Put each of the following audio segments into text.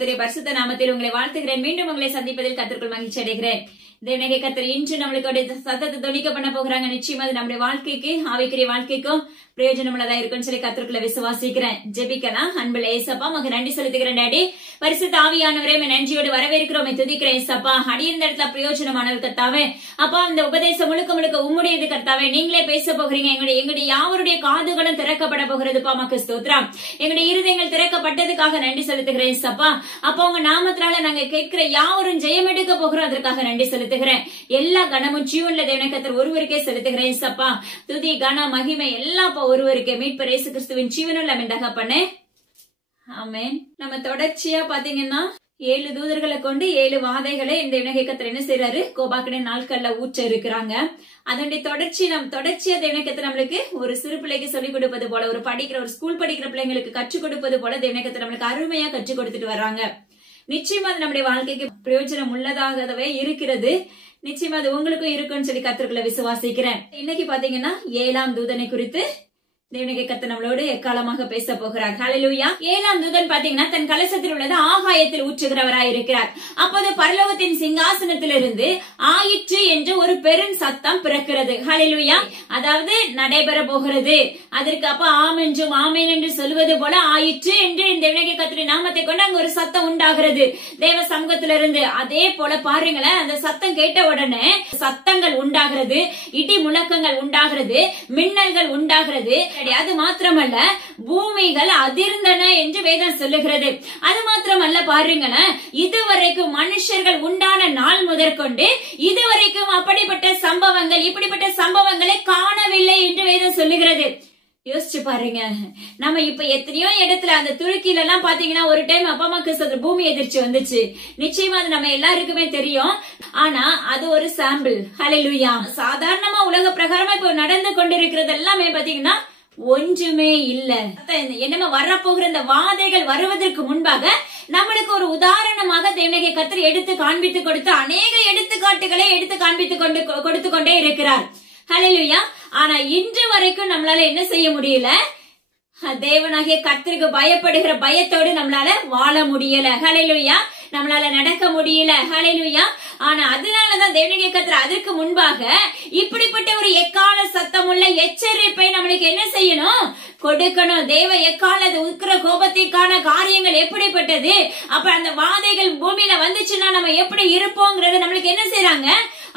கர்த்தருடைய பரிசுத்த நாமத்தில் உங்களை வாழ்த்துகிறேன். மீண்டும் உங்களை சந்திப்பதில் கர்த்தருக்குள் மகிழ்ச்சி அடைகிறேன். தேவனே கர்த்தர் இன்று நம்மளுக்கு சத்தத்தை துணிக்க பண்ண போகிறாங்க. நிச்சயமா அது நம்முடைய வாழ்க்கைக்கு, ஆவிக்குரிய வாழ்க்கைக்கும் பிரயோஜனம் உள்ளதா இருக்குன்னு சொல்லி கர்த்தருக்குள்ள விசுவாசிக்கிறேன். ஜெபிக்கலாம். அன்புள்ள ஏசப்பா, உமக்கு நன்றி செலுத்துகிறேன். டாடி, பரிசுத்த ஆவியானவரே, நன்றியோடு வரவேற்கிறோம், துதிக்கிறேன். ஏசப்பா, அடியிருந்த இடத்துல பிரயோஜனமானவர் கர்த்தாவே. அப்பா, இந்த உபதேசம் முழுக்க முழுக்க உம்முடையது கர்த்தாவே. நீங்களே பேச போகிறீங்க. எங்களுடைய யாவருடைய காதுகளும் திறக்கப்பட போகிறதுப்பா. மக்கு ஸ்தோத்திரம். எங்களுடைய இருதயங்கள் திறக்கப்பட்டதுக்காக நன்றி செலுத்துகிறேன் ஏசப்பா. அப்பா, உங்க நாமத்தினால நாங்க கேட்கிற யாவரும் ஜெயம் எடுக்க போகிறோம். அதற்காக நன்றி செலுத்துகிறேன். எல்லா கனமும் ஜீவன்ல தேவனே கர்த்தர் ஒருவருக்கே செலுத்துகிறேன் ஏசப்பா. துதி கன மகிமை எல்லாம் ஒருவருக்கே. மீட்பர் இயேசு கிறிஸ்துவின் ஜீவனுள்ள தகப்பனே, ஆமென். நம்ம தொடர்ச்சியா பாத்தீங்கன்னா 7 தூதர்களை கொண்டு 7 வாதைகளை இந்த வினகை கர்த்தர் என்ன செய்யறாரு, கோபாக்கின நாட்கள்ல ஊற்ற இருக்கிறாங்க. அதனுடைய தொடர்ச்சியா தேவனை கர்த்தர் நம்மளுக்கு ஒரு சிறு பிள்ளைக்கு சொல்லிக் கொடுப்பது போல, ஒரு ஸ்கூல் படிக்கிற பிள்ளைங்களுக்கு கற்றுக் கொடுப்பது போல தேவனை கர்த்தர் நம்மளுக்கு அருமையா கற்றுக் கொடுத்துட்டு வர்றாங்க. நிச்சயமா அது நம்முடைய வாழ்க்கைக்கு பிரயோஜனம் உள்ளதாகவே இருக்கிறது. நிச்சயமா அது உங்களுக்கும் இருக்குன்னு சொல்லி கர்த்தருக்குள்ள விசுவாசிக்கிறேன். இன்னைக்கு பாத்தீங்கன்னா 7ஆம் தூதனை குறித்து தேவனுடைய கர்த்தர் நம்மளோடு எக்காலமாக பேச போகிறார். ஹல்லேலூயா. 7ஆம் தூதன் பாத்தீங்கன்னா தன் கலசத்தில் உள்ளது ஆகாயத்தில் ஊற்றுகிறவராய் இருக்கிறார். அப்போது பரலோகத்தின் சிங்காசனத்திலிருந்து ஆயிற்று என்று ஒரு பெரும் சத்தம் பிறக்கிறது. ஹல்லேலூயா. அதாவது நடைபெற போகிறது. அதற்கு அப்ப ஆம் என்றும் ஆமேன் என்று சொல்வது போல ஆயிற்று என்று இந்த தேவனுடைய கர்த்தரின் நாமத்தை கொண்டு அங்க ஒரு சத்தம் உண்டாகிறது தேவ சமூகத்திலிருந்து. அதே போல பாருங்களேன், அந்த சத்தம் கேட்ட உடனே சத்தங்கள் உண்டாகிறது, இடி முழக்கங்கள் உண்டாகிறது, மின்னல்கள் உண்டாகிறது. அது மாத்திரமல்ல, பூமிகள் அதிர்ந்தன என்று வேதம் சொல்லுகிறது. அது மாத்திரமல்ல, பாருங்களேன், இதுவரைக்கும் மனுஷர்கள் உண்டான நாள் முதற்கொண்டு இதுவரைக்கும் இப்படிப்பட்ட சம்பவங்களை காணவில்லை என்று வேதம் சொல்லுகிறது. யோசிச்சு பாருங்க. நம்ம இப்ப எத்தனையோ இடத்துல அந்த துருக்கியில எல்லாம் பாத்தீங்கன்னா ஒரு டைம் அப்பா அம்மாக்கு பூமி எதிர்ச்சி வந்துச்சு. நிச்சயமா அது நம்ம எல்லாருக்குமே தெரியும். ஆனா அது ஒரு சாம்பிள். ஹல்லேலூயா. சாதாரணமா உலக பிரகாரமா இப்ப நடந்து கொண்டிருக்கிறது எல்லாமே பாத்தீங்கன்னா ஒன்றுமே இல்ல. என்னமா வரப்போகிற இந்த வாதைகள் வருவதற்கு முன்பாக நம்மளுக்கு ஒரு உதாரணமாக தேவனுடைய கர்த்தர் எடுத்து காண்பித்து கொடுத்து அநேக எடுத்துக்காட்டுகளை எடுத்து காண்பித்து கொடுத்து கொண்டே இருக்கிறார். ஹல்லேலூயா. ஆனா இன்று வரைக்கும் நம்மளால என்ன செய்ய முடியல, தேவனாகிய கர்த்தருக்கு பயப்படுகிற பயத்தோடு நம்மளால வாழ முடியல. ஹல்லேலூயா. நம்மளால நடக்க முடியல. ஹல்லேலூயா. ஆனா அதனாலதான் தேவனுடைய கர்த்தர் அதற்கு முன்பாக இப்படிப்பட்ட ஒரு எக்கால சத்தம் உள்ள எச்சரிப்பை நம்மளுக்கு என்ன செய்யணும், கொடுக்கணும். தேவ எக்கால உக்கிர கோபத்திற்கான காரியங்கள் எப்படிப்பட்டது, அப்ப அந்த வாதைகள் பூமியில வந்துச்சுன்னா நம்ம எப்படி இருப்போங்கிறது நம்மளுக்கு என்ன செய்யறாங்க,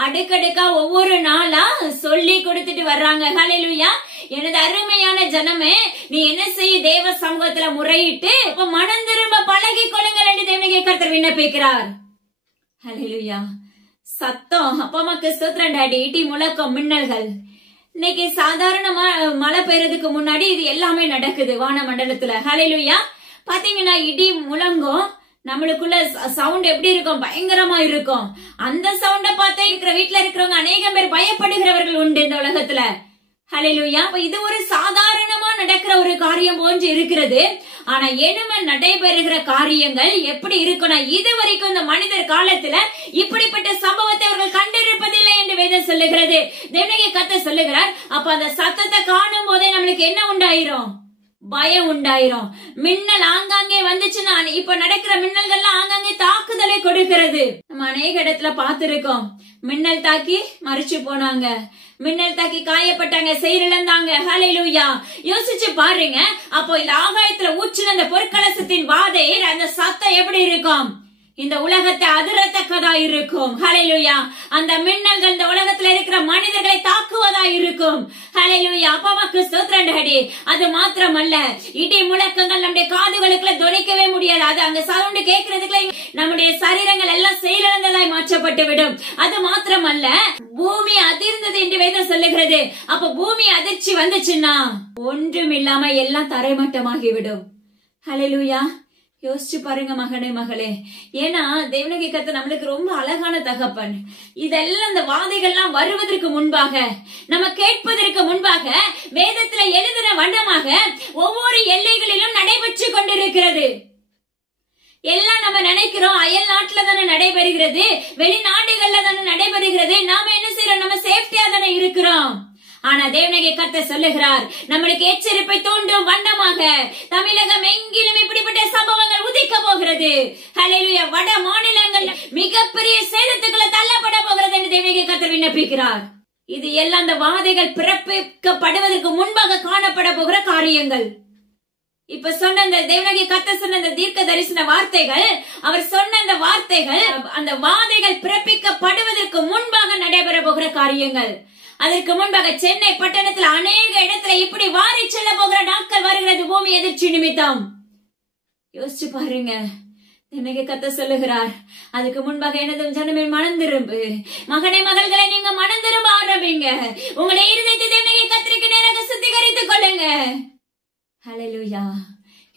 அடுக்கடுக்கா ஒவ்வொரு நாளா சொல்லி கொடுத்துட்டு வர்றாங்க. ஹல்லேலூயா. எனது அருமையான ஜனமே, நீ என்ன செய்ய, தேவ சமூகத்துல முறையிட்டு இப்ப மனம் திரும்ப பழகி கொள்ளுங்கள் என்று தேவனுடைய கர்த்தர் விண்ணப்பிக்கிறார். ஹல்லேலூயா. சத்தம் அப்பா அம்மாக்கு ஸ்தோத்திரம் டாடி. இடி முழக்கம், மின்னல்கள். இன்னைக்கு சாதாரணமா மழை பெய்யறதுக்கு முன்னாடி இது எல்லாமே நடக்குது வான மண்டலத்துல. ஹல்லேலூயா. பாத்தீங்கன்னா இடி முழங்கும், நம்மளுக்குள்ள சவுண்ட் எப்படி இருக்கும், பயங்கரமா இருக்கும். அந்த சவுண்ட பார்த்தே இருக்கிற வீட்டுல இருக்கிறவங்க அநேகம் பேர் பயப்படுகிறவர்கள் உண்டு இந்த உலகத்துல. ஹல்லேலூயா. இது ஒரு சாதாரணமா நடக்கிற ஒரு காரியம் போன்று இருக்கிறது. ஆனா இனிமே நடைபெறுகிற காரியங்கள் எப்படி இருக்குன்னா, இதுவரைக்கும் இந்த மனிதர் காலத்துல இப்படிப்பட்ட சம்பவத்தை அவர்கள் கண்டிருப்பதில்லை என்று வேதம் சொல்லுகிறது. தேவனுடைய கர்த்தர் சொல்லுகிறார். அப்ப அந்த சத்தத்தை காணும் போதே நம்மளுக்கு என்ன உண்டாயிரும், பயம் உண்டாயிரும். மின்னல் ஆங்காங்கே வந்துச்சுன்னா, இப்ப நடக்கிற மின்னல்கள்லாம் ஆங்காங்கே தாக்குதலை கொடுக்கிறது. நம்ம அநேக இடத்துல பார்த்திருக்கோம். மின்னல் தாக்கி மறிச்சு போனாங்க, மின்னல் தாக்கி காயப்பட்டாங்க, செயலிழந்தாங்க. ஹல்லேலூயா. யோசிச்சு பாருங்க. அப்போ இந்த ஆகாயத்துல ஊற்றின அந்த பொற்கலசத்தின் வாதை, அந்த சத்தம் எப்படி இருக்கும், இந்த உலகத்தை அதிரத்தக்கதா இருக்கும். ஹல்லேலூயா. அந்த மின்னல்கள் இந்த உலகத்துல இருக்கிற மனிதர்களை தாக்குவதா இருக்கும். ஹல்லேலூயா. அப்பாவுக்கு ஸ்தோத்திரம் டாடி. அது மாத்திரமல்ல, இடி முழக்கங்கள் நம்முடைய காதுகளுக்குள்ள துணிக்கவே முடியாது. அது அங்க சவுண்ட் கேட்கறதுக்குள்ள நம்முடைய சரீரங்கள் எல்லாம் செயலிழந்ததாய் மாற்றப்பட்டு விடும். அது மாத்திரமல்ல, பூமி அதிர்ந்தது என்று வேதம் சொல்லுகிறது. அப்ப பூமி அதிர்ச்சி வந்துச்சுன்னா ஒன்றும் இல்லாம எல்லாம் தரைமட்டமாகிவிடும். ஹல்லேலூயா. யோசிச்சு பாருங்க மகனே, மகளே. ஏன்னா தேவனுடைய கர்த்தர் நம்மளுக்கு ரொம்ப அழகான தகப்பன். இதெல்லாம் இந்த வாதைகள்லாம் வருவதற்கு முன்பாக, நம்ம கேட்பதற்கு முன்பாக வேதத்துல எழுதுற வண்ணமாக ஒவ்வொரு எல்லைகளிலும் நடைபெற்று கொண்டிருக்கிறது. எல்லாம் நம்ம நினைக்கிறோம் அயல் நாட்டுல தானே நடைபெறுகிறது, வெளிநாடுகள்ல தானே நடைபெறுகிறது, நாம என்ன செய்யறோம், நம்ம சேஃப்டியா தானே இருக்கிறோம். ஆனா தேவனாகிய கர்த்தர் சொல்லுகிறார், நம்மளுக்கு எச்சரிப்பை தோன்றும் வண்ணமாக தமிழகம் எங்கிலும் இப்படிப்பட்ட சம்பவங்கள் உதிக்க போகிறது. ஹல்லேலூயா. வட மாநிலங்கள் மிகப்பெரிய சேதத்துக்குள்ள தள்ளப்பட போகிறது என்று தேவனாகிய கர்த்தர் விண்ணப்பிக்கிறார். இது எல்லாம் அந்த வாதைகள் பிறப்பிக்கப்படுவதற்கு முன்பாக காணப்பட போகிற காரியங்கள். இப்ப சொன்ன அந்த தேவனாகிய கர்த்தர் சொன்ன அந்த தீர்க்க தரிசன வார்த்தைகள், அவர் சொன்ன அந்த வார்த்தைகள் அந்த வாதைகள் பிறப்பிக்கப்படுவதற்கு முன்பாக நடைபெற போகிற காரியங்கள். அதற்கு முன்பாக சென்னை பட்டணத்தில் அநேக இடத்துல இப்படி வாரி செல்ல போகிற நாட்கள் வருகிறது பூமி எதிர்ச்சி நிமித்தம். யோசிச்சு பாருங்க. தேவனாகிய கர்த்தர் சொல்லுகிறார், அதுக்கு முன்பாக எனது ஜனமே மனம் திரும்பு. மகனே மகள்களை நீங்க மனம் திரும்ப ஆரம்பிங்க. உங்களுடைய இருதயத்தை தேவனாகிய கர்த்தருக்கு நேராக சுத்திகரித்துக் கொள்ளுங்க. ஹல்லேலூயா.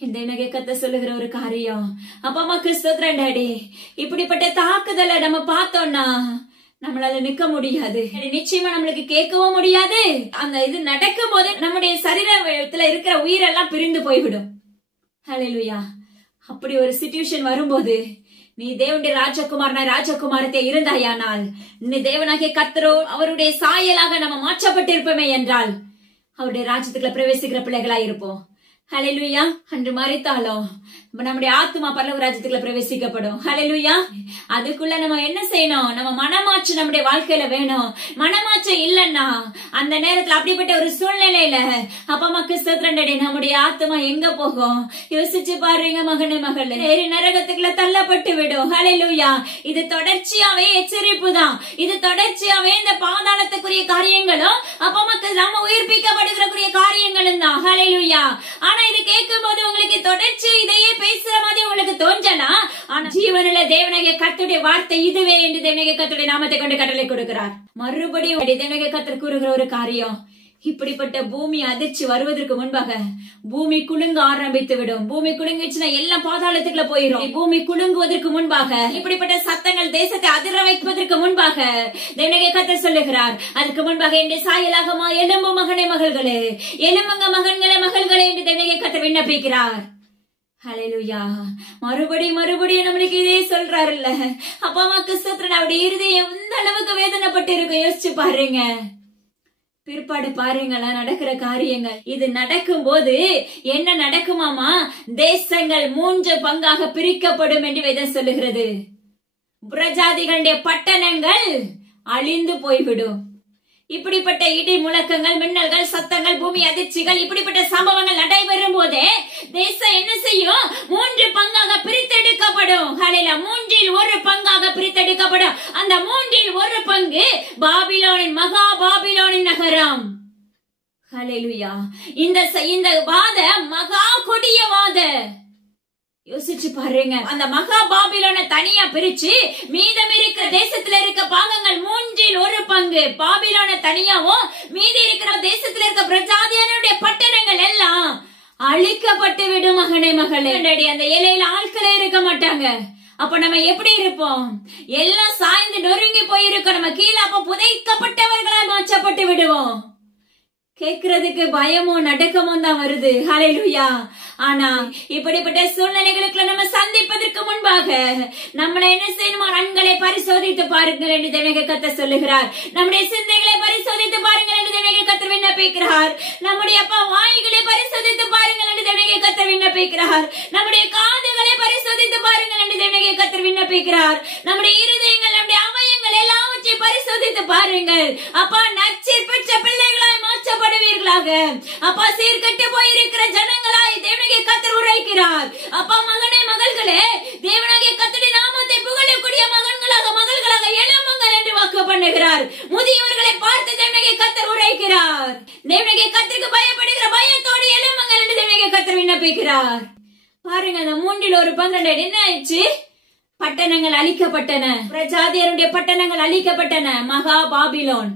தேவனாகிய கர்த்தர் சொல்லுகிற ஒரு காரியம், அப்பா அம்மா கிறிஸ்தோத்திரம் டாடி, இப்படிப்பட்ட தாக்குதலை நம்ம பார்த்தோம்னா நம்மளால நிக்க முடியாது. நிச்சயமா நம்மளுக்கு கேட்கவும் முடியாது. அந்த இது நடக்கும் போது நம்முடைய சரீரத்துல இருக்கிற உயிரெல்லாம் பிரிந்து போய்விடும். ஹல்லேலூயா. அப்படி ஒரு சிச்சுவேஷன் வரும்போது நீ தேவனுடைய ராஜகுமாரத்தை இருந்தாயானால், நீ தேவனாகிய கர்த்தரோ அவருடைய சாயலாக நம்ம மாற்றப்பட்டிருப்போமே என்றால் அவருடைய ராஜ்யத்துக்குள்ள பிரவேசிக்கிற பிள்ளைகளா இருப்போம். ஹல்லேலூயா. அன்று மரித்தாலும் நம்முடைய ஆத்மா பரலோக ராஜ்யத்துக்குள்ள பிரவேசிக்கப்படும். ஹல்லேலூயா. அதுக்குள்ள நம்ம என்ன செய்யணும்? நம்ம மனமாற்று நம்முடைய வாழ்க்கையில வேணும். மனமாற்று இல்லன்னா அந்த நேரத்துல அப்படிப்பட்ட ஒரு சூழ்நிலையில அப்பா அம்மா கிறிஸ்தோத்திரம் டாடி, நம்முடைய ஆத்மா எங்க போகும்? யோசிச்சு பாருங்க மகனே மகளே, நரகத்துக்குள்ள தள்ளப்பட்டு விடும். ஹல்லேலூயா. இது தொடர்ச்சியாவே எச்சரிப்பு தான். இது தொடர்ச்சியாவே இந்த பாதாளத்துக்குரிய காரியங்களும் அப்பா அம்மாக்கு நம்ம உயிர்ப்பிக்கப்படுகிற காரியங்களும் தான். ஹல்லேலூயா. ஆனா இது கேட்கும் போது உங்களுக்கு தொடர்ச்சி இதையே பேசுற மாதிரி உங்களுக்கு தோன்றலாம். ஆனா ஜீவனுள்ள தேவனாகிய கர்த்தருடைய வார்த்தை இதுவே என்று தேவனாகிய கர்த்தருடைய நாமத்தை கொண்டு கட்டளை கொடுக்கிறார். மறுபடியும் தேவனாகிய கர்த்தர் கூறுகிற ஒரு காரியம், இப்படிப்பட்ட பூமி அதிர்ச்சி வருவதற்கு முன்பாக பூமி குலுங்க ஆரம்பித்து விடும். பூமி குலுங்குச்சுன்னா எல்லாம் பாதாளத்துக்குள்ள போயிடும். பூமி குலுங்குவதற்கு முன்பாக, இப்படிப்பட்ட சத்தங்கள் தேசத்தை அதிர வைப்பதற்கு முன்பாக தேவனாகிய கர்த்தர் சொல்லுகிறார், அதுக்கு முன்பாக என்னுடைய சாயலாகமா எலும்பு மகனே மகள்களே, எலும்புங்க மகன்களே மகள்களே என்று தேவனாகிய கர்த்தர் விண்ணப்பிக்கிறார். ஹல்லேலூயா. மறுபடியும் நம்மளுக்கு இதே சொல்றாரு இல்ல. அப்பா அம்மா கிறிஸ்தோத்திரம் அவருடைய இருதயம் எந்த அளவுக்கு வேதனைப்பட்டு இருக்கும் யோசிச்சு பாருங்க. பிற்பாடு பாருங்களா நடக்கிற காரியங்கள். இது நடக்கும் போது என்ன நடக்குமாமா? தேசங்கள் 3 பங்காக பிரிக்கப்படும் என்று வேதம் சொல்லுகிறது. புறஜாதிகளுடைய பட்டணங்கள் அழிந்து போய்விடும். இப்படிப்பட்ட இடி முழக்கங்கள், மின்னல்கள், சத்தங்கள், பூமி அதிர்ச்சிகள், இப்படிப்பட்ட சம்பவங்கள் நடைபெறும் போதே தேசம் என்ன செய்யும்? 3 பங்காக பிரித்தெடுக்கப்படும். ஹல்லேலூயா. 3இல் 1 பங்காக பிரித்தெடுக்கப்படும். அந்த 3இல் 1 பங்கு பாபிலோனின் மகா பாபிலோனின் நகரம். ஹல்லேலூயா. இந்த வாத மகா கொடிய வாத யோசிச்சு பாருங்க. அந்த மகா பாபிலோனை தனியா பிரிச்சு மீதம் இருக்கிற தேசத்துல இருக்க பாகங்கள் 3இல் 1 பங்கு பாபிலோனை தனியாவும், மீதி இருக்கிற தேசத்துல இருக்க பிரஜாதியானுடைய பட்டணங்கள் எல்லாம் அழிக்கப்பட்டு விடும். மகனே மகளே, அந்த இலையில ஆட்களே இருக்க மாட்டாங்க. அப்ப நம்ம எப்படி இருப்போம்? எல்லாம் சாய்ந்து நொறுங்கி போயிருக்கோம். நம்ம கீழே அப்ப புதைக்கப்பட்டவர்களாய் மாற்றப்பட்டு விடுவோம். கேட்கறதுக்கு பயமும் நடுக்கமும் தான் வருது. ஹல்லேலூயா. ஆனா இப்படிப்பட்ட சூழ்நிலைகளுக்குள்ள நம்ம சந்திப்பதற்கு முன்பாக நம்மளை என்ன செய்யணுமா? கண்களை பரிசோதித்து பாருங்கள் என்று தேவனாகிய கர்த்தர் சொல்லுகிறார். நம்முடைய சிந்தைகளை பரிசோதித்து பாருங்கள் என்று தேவனாகிய கர்த்தர் விண்ணப்பிக்கிறார். நம்முடைய அப்பா வாய்களை பரிசோதித்து பாருங்கள் என்று தேவனாகிய கர்த்தர் விண்ணப்பிக்கிறார். நம்முடைய காதுகளை பரிசோதித்து பாருங்கள் என்று தேவனாகிய கர்த்தர் விண்ணப்பிக்கிறார். நம்முடைய இருதயங்கள், நம்முடைய அவயங்கள் எல்லாவற்றையும் பரிசோதித்து பாருங்கள். அப்பா நற்சீர் பெற்ற பிள்ளைகளாய் மாற்றப்படுவீர்களாக. அப்பா சீர்கெட்டு போயிருக்கிற ஜனங்களாய் தேவனாகிய கர்த்தர் உரைக்கிறார். அப்பா மகனே மகள்களே, தேவனாகிய கர்த்தருடைய நாமத்தை புகழக்கூடிய மகள்களாக எழும்புங்கள் என்று வாக்கு பண்ணுகிறார். முதியோர்களை பார்த்து தேவனாகிய கர்த்தர் உரைக்கிறார். தேவனாகிய கர்த்தருக்கு பயப்படுகிற பயத்தோடு எழும்புங்கள் என்று தேவனாகிய கர்த்தர் விண்ணப்பிக்கிறார். பாருங்க, அந்த 3இல் 1 பங்கு என்ன ஆயிடுச்சு? பட்டணங்கள் அழிக்கப்பட்டன. பிரஜாதியருடைய பட்டணங்கள் அழிக்கப்பட்டன. மகா பாபிலோன்,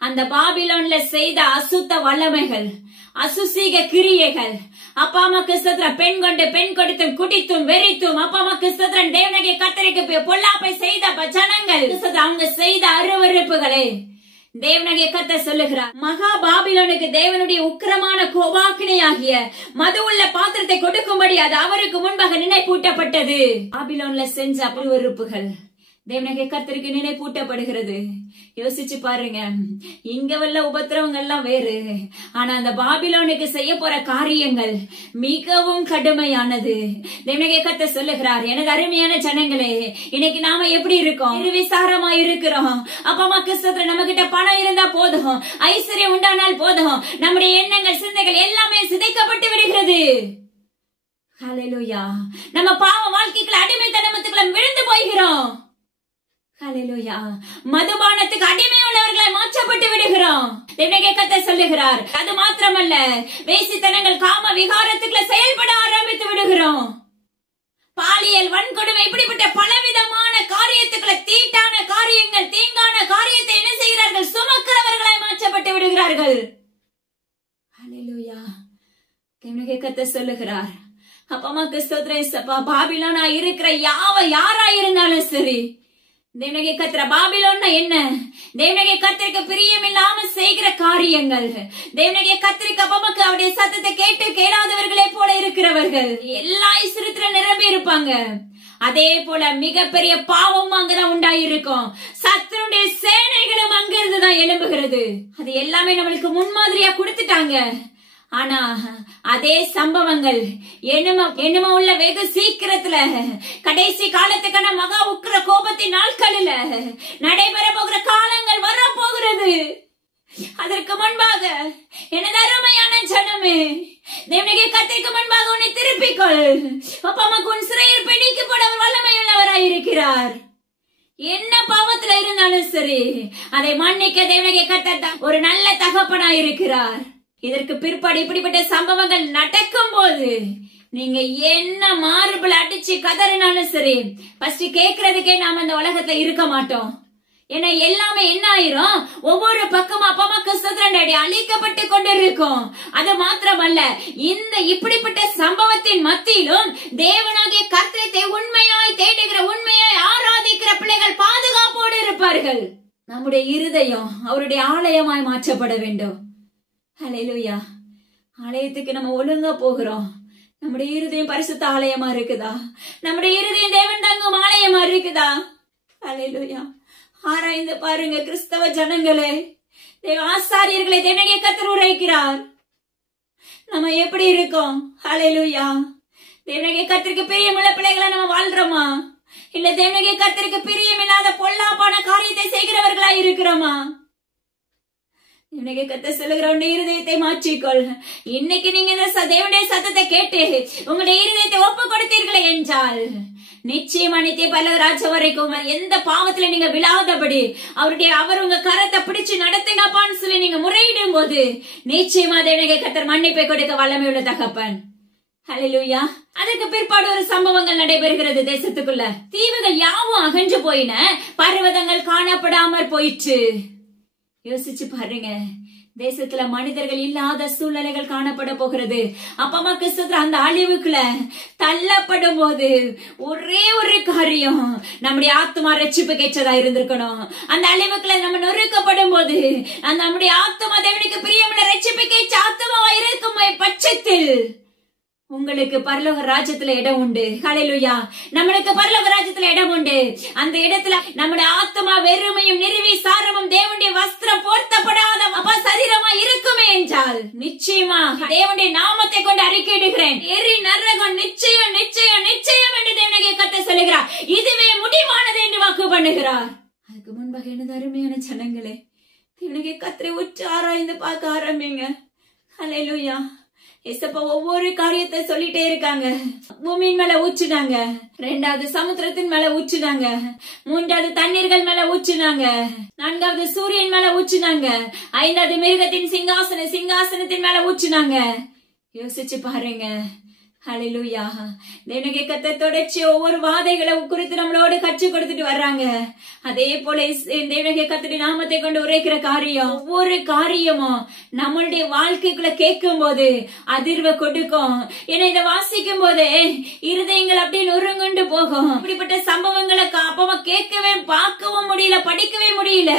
அந்த பாபிலோன்ல செய்த அசுத்த வல்லமைகள், அசுசீக கிரியைகள், அப்பா அம்மாக்கு ஸ்தோத்திரம், பெண் கொண்டு பெண் கொடுத்தும் குடித்தும் வெறித்தும் அப்பா அம்மாக்கு ஸ்தோத்திரம், தேவனாகிய கர்த்தருக்கு பொல்லாப்பை செய்த ஜனங்கள், அவங்க செய்த அருவருப்புகளை தேவனாகிய கர்த்தர் சொல்லுகிறார். மகா பாபிலோனுக்கு தேவனுடைய உக்கிரமான கோபாக்கினையாகிய மது உள்ள பாத்திரத்தை கொடுக்கும்படி அது அவருக்கு முன்பாக நினைப்பூட்டப்பட்டது. பாபிலோன்ல செஞ்ச அருவருப்புகள் தேவனுடைய கர்த்தருக்கு நினைப்பூட்டப்படுகிறது. யோசிச்சு பாருங்க, இங்க வல்ல உபத்திரவங்கள்லாம் வேறு, ஆனா அந்த பாபிலோனுக்கு செய்ய போற காரியங்கள் மிகவும் கடுமையானது. தேவனுடைய கர்த்தர் சொல்லுகிறார், எனது அருமையான ஜனங்களே, இன்னைக்கு நாம எப்படி இருக்கோம்? விசாரமா இருக்கிறோம். அப்பா அம்மா கிறிஸ்தவத்துல நம்ம கிட்ட பணம் இருந்தா போதும், ஐஸ்வர்யம் உண்டானால் போதும், நம்முடைய எண்ணங்கள் சிந்தைகள் எல்லாமே சிதைக்கப்பட்டு விடுகிறது. ஹல்லேலூயா. நம்ம பாவ வாழ்க்கைக்குள்ள அடிமைத்தனத்துக்குள்ள விழுந்து போகிறோம். ஹல்லேலூயா. மதுபானத்துக்கு அடிமை உள்ளவர்களை மாற்றப்பட்டு விடுகிறோம். தேவனுடைய கர்த்தர் சொல்லுகிறார், அது மாத்திரமல்ல, வேசித்தனங்கள் காம விகாரத்துக்குள்ள செயல்பட ஆரம்பித்து விடுகிறோம். பாலியல் வன்கொடுமை, இப்படிப்பட்ட பலவிதமான காரியத்துக்குள்ள தீட்டான காரியங்கள், தீங்கான காரியத்தை என்ன செய்கிறார்கள்? சுமக்கிறவர்களாய் மாற்றப்பட்டு விடுகிறார்கள். ஹல்லேலூயா. தேவனுடைய கர்த்தர் சொல்லுகிறார், அப்பா அம்மா கிறிஸ்தவ பாபிலோனா இருக்கிற யாரா இருந்தாலும் சரி, தேவனுடைய கர்த்தர் பாபிலோன்னா என்ன? தேவனுடைய கர்த்தருக்கு பிரியமில்லாம செய்கிற காரியங்கள், தேவனுடைய கர்த்தருக்கு அப்பமக்கு அவருடைய சத்தத்தை கேட்டு கேளாதவர்களே போல இருக்கிறவர்கள் எல்லா ஐஸ்வர்யத்துல நிரம்பி இருப்பாங்க. அதே போல மிகப்பெரிய பாவமும் அங்கதான் உண்டாயிருக்கும். சத்துருடைய சேனைகளும் அங்கிருந்துதான் எழும்புகிறது. அது எல்லாமே நம்மளுக்கு முன்மாதிரியா கொடுத்துட்டாங்க. ஆனா அதே சம்பவங்கள் என்னமோ உள்ள வெகு சீக்கிரத்துல கடைசி காலத்துக்கான மகா உக்கிர கோபத்தின் நாட்களில் நடைபெற போகிற காலங்கள் வர போகிறது. அதற்கு முன்பாக எனது அருமையான ஜனமே, தேவனுடைய கர்த்தருக்கு முன்பாக உன்னை திருப்பிக்கொள். அப்பா அம்மாக்கு உன் சிறையில் பிடிக்கப்பட வல்லமையுள்ளவராயிருக்கிறார். என்ன பாவத்துல இருந்தாலும் சரி, அதை மன்னிக்க தேவனுடைய கர்த்தர் ஒரு நல்ல தகப்பனாயிருக்கிறார். இதற்கு பிற்பாடு இப்படிப்பட்ட சம்பவங்கள் நடக்கும் போது நீங்க என்ன மார்பிள் அடிச்சு கதறினாலும் சரி, ஃபர்ஸ்ட் கேட்கறதுக்கே நாம இந்த உலகத்துல இருக்க மாட்டோம். ஏன்னா எல்லாமே என்ன ஆயிரும், ஒவ்வொரு பக்கமும் அப்பா அம்மா கிறிஸ்தவ அழிக்கப்பட்டு கொண்டிருக்கும். அது மாத்திரமல்ல, இந்த இப்படிப்பட்ட சம்பவத்தின் மத்தியிலும் தேவனாகிய கர்த்தரை உண்மையாய் தேடுகிற, உண்மையாய் ஆராதிக்கிற பிள்ளைகள் பாதுகாப்போடு இருப்பார்கள். நம்முடைய இருதயம் அவருடைய ஆலயமாய் மாற்றப்பட வேண்டும். ஹல்லேலூயா. ஆலயத்துக்கு நம்ம ஒழுங்கா போகிறோம். நம்முடைய இருதயம் பரிசுத்த ஆலயமா இருக்குதா? நம்முடைய இருதயம் தேவன் தங்கும் ஆலயமா இருக்குதா? ஹல்லேலூயா. ஆராய்ந்து பாருங்க கிறிஸ்தவ ஜனங்களே, தேவ ஆசாரியர்களை தேவனுடைய கர்த்தர் உரைக்கிறார். நம்ம எப்படி இருக்கோம்? ஹல்லேலூயா. தேவனுடைய கர்த்தருக்கு பிரியமுள்ள பிள்ளைகளை நம்ம வாழ்றோமா? இல்ல தேவனுடைய கர்த்தருக்கு பிரியமில்லாத பொல்லாப்பான காரியத்தை செய்கிறவர்களா இருக்கிறோமா? இன்னைக்கு கர்த்தர் சொல்லுகிற உன்னுடைய இருதயத்தை மாற்றிக்கொள். இன்னைக்கு நீங்க இந்த தேவனுடைய சத்தத்தை கேட்டு உங்களுடைய இருதயத்தை ஒப்பு கொடுத்தீர்களே என்றால், நிச்சயமா நித்திய பரலோக ராஜ்யம் வரைக்கும் எந்த பாவத்துல நீங்க விழாதபடி அவர் உங்க கரத்தை பிடிச்சு நடத்துங்கப்பான்னு சொல்லி நீங்க முறையிடும் போது நிச்சயமா தேவனுடைய கர்த்தர் மன்னிப்பை கொடுக்க வல்லமை உள்ள தகப்பன். ஹல்லேலூயா. அதற்கு பிற்பாடு ஒரு சம்பவங்கள் நடைபெறுகிறது தேசத்துக்குள்ள. தீவுகள் யாவும் அகன்று போயின, பர்வதங்கள் காணப்படாமற் போயிற்று. யோசிச்சு பாருங்க, தேசத்துல மனிதர்கள் இல்லாத சூழ்நிலைகள் காணப்பட போகிறது. அப்பா அம்மா கிறிஸ்தவ அந்த அழிவுக்குள்ள தள்ளப்படும் போது ஒரே ஒரு காரியம், நம்முடைய ஆத்மா ரட்சிப்பு கேட்டதா இருந்திருக்கணும். அந்த அழிவுக்குள்ள நம்ம நொறுக்கப்படும் போது அந்த நம்முடைய ஆத்மா தேவனுக்கு பிரியமுள்ள ரட்சிப்பு கேட்ட ஆத்மாவா இருக்கும் பட்சத்தில் உங்களுக்கு பரலோக ராஜ்யத்துல இடம் உண்டு. ஹல்லேலூயா. நம்மளுக்கு பரலோக ராஜ்யத்துல இடம் உண்டு. அந்த இடத்துல நம்முடைய ஆத்மா வெறுமையும் நிர்விசாரமும் தேவனுடைய வஸ்திரம் போர்த்தப்படாத சரீரமா இருக்குமே என்றால் நிச்சயமா தேவனுடைய நாமத்தை கொண்டு அறிக்கையிடுகிறேன், எரி நரகம் நிச்சயம் நிச்சயம் நிச்சயம் என்று தேவனுடைய கர்த்தர் சொல்லுகிறார். இதுவே முடிவானது என்று வாக்கு பண்ணுகிறார். அதுக்கு முன்பாக எனது அருமையான ஜனங்களே, தேவனுடைய கர்த்தரை உற்று ஆராய்ந்து பார்க்க ஆரம்பிங்க. ஹல்லேலூயா. ஏசப்பா ஒவ்வொரு காரியத்தை சொல்லிட்டே இருக்காங்க. பூமியின் மேல ஊற்றினாங்க, 2வது சமுத்திரத்தின் மேல ஊற்றினாங்க, 3வது தண்ணீர்கள் மேல ஊற்றினாங்க, 4வது சூரியன் மேல ஊற்றினாங்க, 5வது மிருகத்தின் சிங்காசனத்தின் மேல ஊற்றினாங்க. யோசிச்சு பாருங்க. ஹல்லேலூயா. தேவனுடைய கர்த்தர் தொடர்ச்சி ஒவ்வொரு வாதைகளை குறித்து நம்மளோடு கற்றுக் கொடுத்துட்டு வர்றாங்க. அதே போல தேவனுடைய கர்த்தருடைய நாமத்தை கொண்டு உரைக்கிற காரியம், ஒவ்வொரு காரியமும் நம்மளுடைய வாழ்க்கைக்குள்ள கேட்கும் போது அதிர்வை கொடுக்கும். ஏன்னா இதை வாசிக்கும் போதே இருதயங்கள் அப்படியே நொறுங்குண்டு போகும். இப்படிப்பட்ட சம்பவங்களை அப்பமா கேட்கவே பார்க்கவும் முடியல, படிக்கவே முடியல.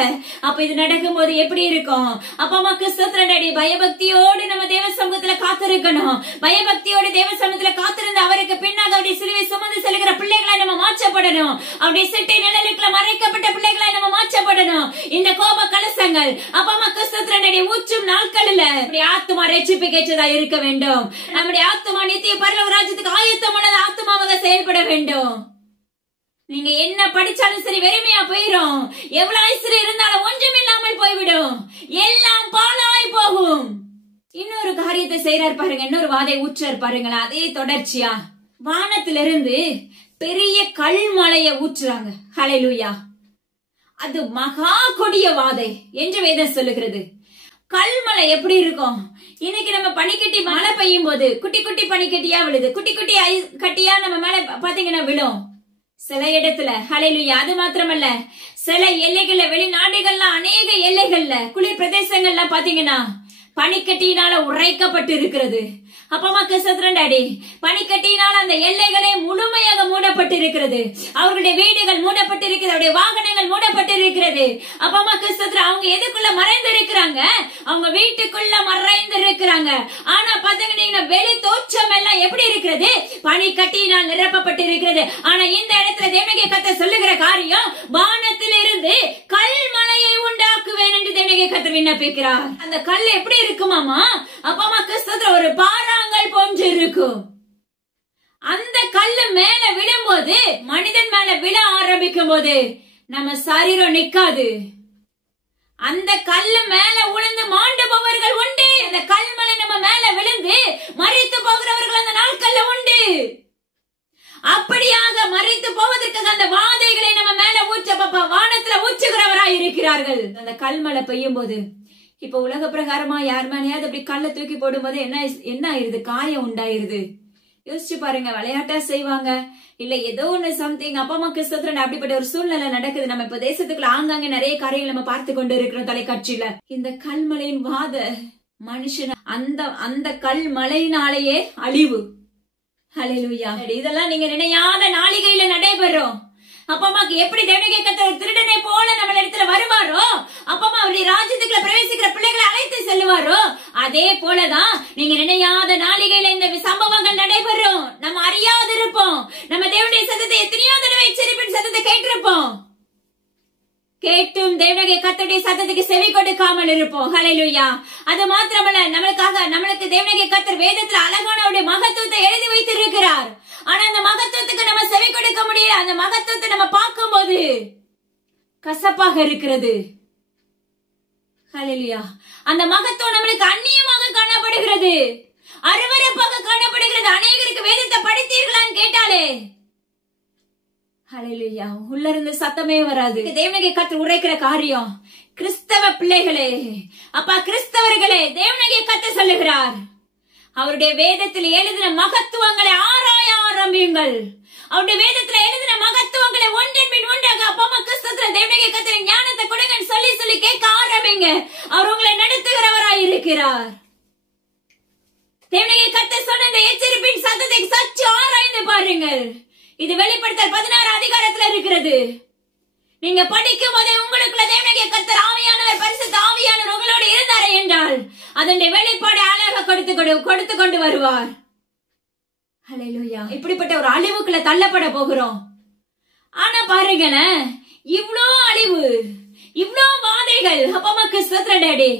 அப்ப இது நடக்கும் போது எப்படி இருக்கும்? அப்பமா கிறிஸ்தவ பயபக்தியோடு நம்ம தேவ சமூகத்துல காத்திருக்கணும். பயபக்தியோடு தேவ சமூகத்துல சமூகத்துல காத்திருந்து அவருக்கு பின்னாக அவருடைய சிலுவை சுமந்து செல்கிற பிள்ளைகளாய் நம்ம மாற்றப்படணும். அவருடைய சிட்டை நிழலுக்குள்ள மறைக்கப்பட்ட பிள்ளைகளாய் நம்ம மாற்றப்படணும். இந்த கோப கலசங்கள் அப்பா அம்மா கிறிஸ்துவனுடைய ஊற்றும் நாட்களில் நம்முடைய ஆத்துமா ரட்சிப்புக்கேற்றதா இருக்க வேண்டும். நம்முடைய ஆத்துமா நித்திய பரலோக ராஜ்யத்துக்கு ஆயத்தம் உள்ளது ஆத்துமாவாக செயல்பட வேண்டும். நீங்க என்ன படிச்சாலும் சரி வெறுமையா போயிடும். எவ்வளவு ஐஸ்வர்யம் இருந்தாலும் ஒன்றுமில்லாமல் போய்விடும். எல்லாம் பாழாய் போகும். இன்னொரு காரியத்தை செய்யறார் பாருங்க, இன்னொரு வாதை ஊற்றார் பாருங்களா. அதே தொடர்ச்சியா வானத்திலிருந்து பெரிய கல்மலையை ஊற்றுறாங்க. ஹல்லேலூயா. அது மகா கொடிய வாதை என்று வேதம் சொல்லுகிறது. கல்மலை எப்படி இருக்கும்? இன்னைக்கு நம்ம பனிக்கட்டி மழை பெய்யும் போது குட்டி குட்டி பனிக்கட்டியா விழுது, குட்டி குட்டி கட்டியா நம்ம மேல பாத்தீங்கன்னா விழும் சில இடத்துல. ஹல்லேலூயா. அது மாத்திரமல்ல, சில எல்லைகள்ல வெளிநாடுகள்ல அநேக எல்லைகள்ல குளிர் பிரதேசங்கள்ல பாத்தீங்கன்னா பனிக்கட்டியினால உரைக்கப்பட்டு இருக்கிறது. அப்பமாக்கு சத்ரண்டாடி பனிக்கட்டியினால அந்த எல்லைகளே முழுமையாக மூடப்பட்டு இருக்கிறது. அவர்களுடைய வீடுகள் மூடப்பட்டு இருக்கிறது, அவருடைய வாகனங்கள் மூடப்பட்டு இருக்கிறது. அப்பமாக்கு சத்ர அவங்க எதுக்குள்ள மறைந்து இருக்கிறாங்க? அவங்க வீட்டுக்குள்ள மறைந்து இருக்கிறாங்க. ஆனா பாத்தீங்கன்னா வெளி தோற்றம் எல்லாம் எப்படி இருக்கிறது? பனிக்கட்டியினால் நிரப்பப்பட்டு இருக்கிறது. ஆனா இந்த இடத்துல தேவனுடைய கர்த்தர் சொல்லுகிற காரியம், வானத்திலிருந்து கல்மலையை உண்டாக்குவேன் என்று தேவனுடைய கர்த்தர் விண்ணப்பிக்கிறார். அந்த கல் எப்படி இருக்குமாமா? அப்பமாக்கு சத்ர ஒரு பாறாங்கல் போன்று இருக்கும். அந்த கல்லு மேல விழும்போது, மனிதன் மேல விழ ஆரம்பிக்கும் போது நம்ம சரீரம் நிக்காது. அந்த கல்லு மேல விழுந்து மாண்டு போவர்கள் உண்டு. அந்த கல்மலை நம்ம மேல விழுந்து மரித்து போகிறவர்கள் அந்த நாட்கள்ல உண்டு. அப்படியாக மறைத்து போவதற்கு அந்த வாதைகளை நம்ம மேல ஊற்ற வானத்துல ஊற்றுகிறவராய் இருக்கிறார்கள். அந்த கல்மலை பெய்யும் போது இப்ப உலக பிரகாரமா யார் மேலேயாவது அப்படி கல்ல தூக்கி போடும் போது என்ன ஆயிருது? காயம் உண்டாயிருது. யோசிச்சு பாருங்க. விளையாட்டா செய்வாங்க, இல்ல ஏதோ ஒண்ணு சம்திங். அப்பா அம்மா கிறிஸ்தவத்துல அப்படிப்பட்ட ஒரு சூழ்நிலை நடக்குது. நம்ம இப்ப தேசத்துக்குள்ள ஆங்காங்க நிறைய காரியங்கள் நம்ம பார்த்து கொண்டு இருக்கிறோம் தொலைக்காட்சியில. இந்த கல்மலையின் வாத மனுஷன் அந்த கல்மலையினாலேயே அழிவு. ஹல்லேலூயா. இதெல்லாம் நீங்க நினையாத நாளிகையில நடைபெறும். அப்பமாக்கு எப்படி தேவனுடைய கர்த்தர் திருடனை போல நம்ம இடத்துல வருவாரோ, அப்பமா அவருடைய ராஜ்யத்துக்குள்ள பிரவேசிக்கிற பிள்ளைகளை அழைத்து செல்லுவாரோ, அதே போலதான் நீங்க நினையாத நாளிகையில இந்த சம்பவங்கள் நடைபெறும். நம்ம அறியாது இருப்போம். நம்ம தேவனுடைய சத்தத்தை எத்தனையோ தடவை எச்சரிப்பின் சத்தத்தை கேட்டிருப்போம். கேட்டும் தேவனுடைய கர்த்தருடைய சத்தத்துக்கு செவி கொடுக்காமல் இருப்போம். ஹல்லேலூயா. அது மாத்திரமல்ல, நம்மளுக்கு தேவனுடைய கர்த்தர் வேதத்துல அழகான அவருடைய மகத்துவத்தை எழுதி வைத்திருக்கிறார். ஆனா அந்த மகத்துவத்துக்கு நம்ம செவி கொடுக்க முடியல. அந்த மகத்துவத்தை நம்ம பார்க்கும் போது கசப்பாக இருக்கிறது. ஹல்லேலூயா. அந்த மகத்துவம் நம்மளுக்கு அந்நியமாக காணப்படுகிறது, அருவருப்பாக காணப்படுகிறது. அநேகருக்கு வேதத்தை படித்தீர்களான்னு கேட்டாலே ஹல்லேலூயா உள்ள இருந்து சத்தமே வராது. தேவனுடைய கர்த்தர் உரைக்கிற காரியம், கிறிஸ்தவ பிள்ளைகளே, அப்பா கிறிஸ்தவர்களே, தேவனுடைய கர்த்தர் சொல்லுகிறார், அவருடைய வேதத்தில் எழுதின மகத்துவங்களை ஆராய ஆரம்பியுங்கள். அவருடைய வேதத்தில் எழுதின மகத்துவங்களை ஒன்றின் பின் ஒன்றாக அப்பா அம்மா கிறிஸ்தவத்துல தேவனுடைய கர்த்தர் ஞானத்தை கொடுங்கன்னு சொல்லி சொல்லி கேட்க ஆரம்பிங்க. அவர் உங்களை நடத்துகிறவராய் இருக்கிறார். தேவனுடைய கர்த்தர் சொன்ன இந்த எச்சரிப்பின் சத்தத்தை சற்று ஆராய்ந்து பாருங்கள். இது வெளிப்படுத்தல் 16 அதிகாரத்துல இருக்கிறது. நீங்க படிக்கும் போதே உங்களுக்குள்ள தேவனுடைய கர்த்தர் ஆவியானவர், பரிசுத்த ஆவியானவர் உங்களோடு இருந்தாரே என்றால் அதனுடைய வெளிப்பாடு அழகாக கொடுத்து கொண்டு வருவார். ஹல்லேலூயா. இப்படிப்பட்ட ஒரு அழிவுக்குள்ள தள்ளப்பட போகிறோம். ஆனா பாருங்களேன், இவ்ளோ அழிவு, இவ்ளோ வாதைகள். அப்பமாக்கு ஸ்தோத்திரடாடி.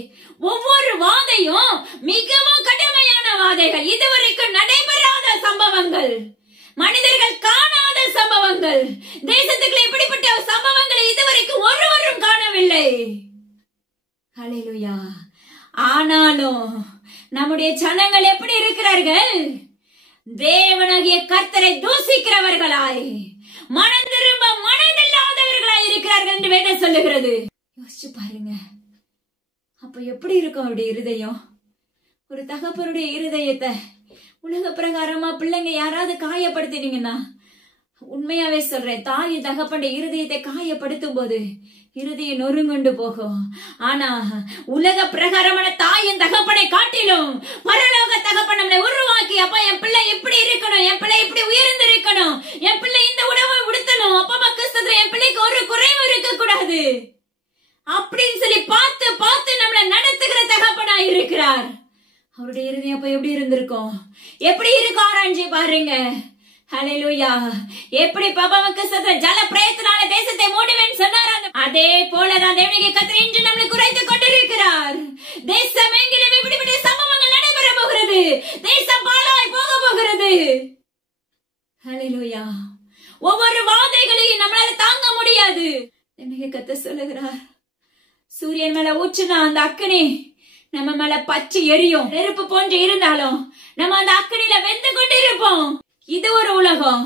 ஒவ்வொரு வாதையும் மிகவும் கடுமையான வாதைகள், இதுவரைக்கும் நடைபெறாத சம்பவங்கள், மனிதர்கள் காணாத சம்பவங்கள். தேசத்துக்குள்ள இப்படிப்பட்ட சம்பவங்களை இதுவரைக்கும் ஒருவரும் காணவில்லை. ஹல்லேலூயா. ஆனாலும் நம்முடைய ஜனங்கள் எப்படி இருக்கிறார்கள்? தேவனாகிய கர்த்தரை தூசிக்கிறவர்களாய், மனம் திரும்ப மனதில்லாதவர்களாய் இருக்கிறார்கள் என்று வேதம் சொல்லுகிறது. யோசிச்சு பாருங்க. அப்ப எப்படி இருக்கும் அவருடைய இருதயம்? ஒரு தகப்பனுடைய இருதயத்தை உலக பிரகாரமா பிள்ளைங்க யாராவது காயப்படுத்தினீங்கன்னா, உண்மையாவே சொல்றேன், தாய் தகப்பனுடைய இருதயத்தை காயப்படுத்தும் போது இருதயம் நொறுங்குண்டு போகும். ஆனா உலக பிரகாரமான தாயின் தகப்பனை காட்டிலும் பரலோக தகப்பன் நம்மளை உருவாக்கி, அப்பா என் பிள்ளை இப்படி இருக்கணும், என் பிள்ளை இப்படி உயர்ந்து இருக்கணும், என் பிள்ளை இந்த உணவை உடுத்தணும், அப்பா கிறிஸ்தவத்துல என் பிள்ளைக்கு ஒரு குறைவு இருக்க கூடாது அப்படின்னு சொல்லி பார்த்து பார்த்து நம்மளை நடத்துகிற தகப்பனா இருக்கிறார். அவருடைய இருதயம் அப்ப எப்படி இருந்திருக்கும்? எப்படி இருக்கும் ஆராய்ச்சி பாருங்க. ஹல்லேலூயா. எப்படி பாபாவுக்கு சத்த ஜல பிரயத்தனால தேசத்தை மூடுவேன் சொன்னார். அதே போலதான் தேவனுடைய கர்த்தர் இன்று நம்மளை குறைத்துக் கொண்டிருக்கிறார். தேசம் எங்கிலும் இப்படிப்பட்ட சம்பவங்கள் நடைபெற போகிறது. தேசம் பாழாய் போக போகிறது. ஹல்லேலூயா. ஒவ்வொரு வாதைகளையும் நம்மளால தாங்க முடியாது. தேவனுடைய கர்த்தர் சொல்லுகிறார், சூரியன் மேல ஊற்றினா அந்த அக்கினி நம்ம மேல பற்றி எரியும். நெருப்பு போன்று இருந்தாலும் நம்ம அந்த அக்கினியில வெந்து கொண்டு இருப்போம். இது ஒரு உலகம்.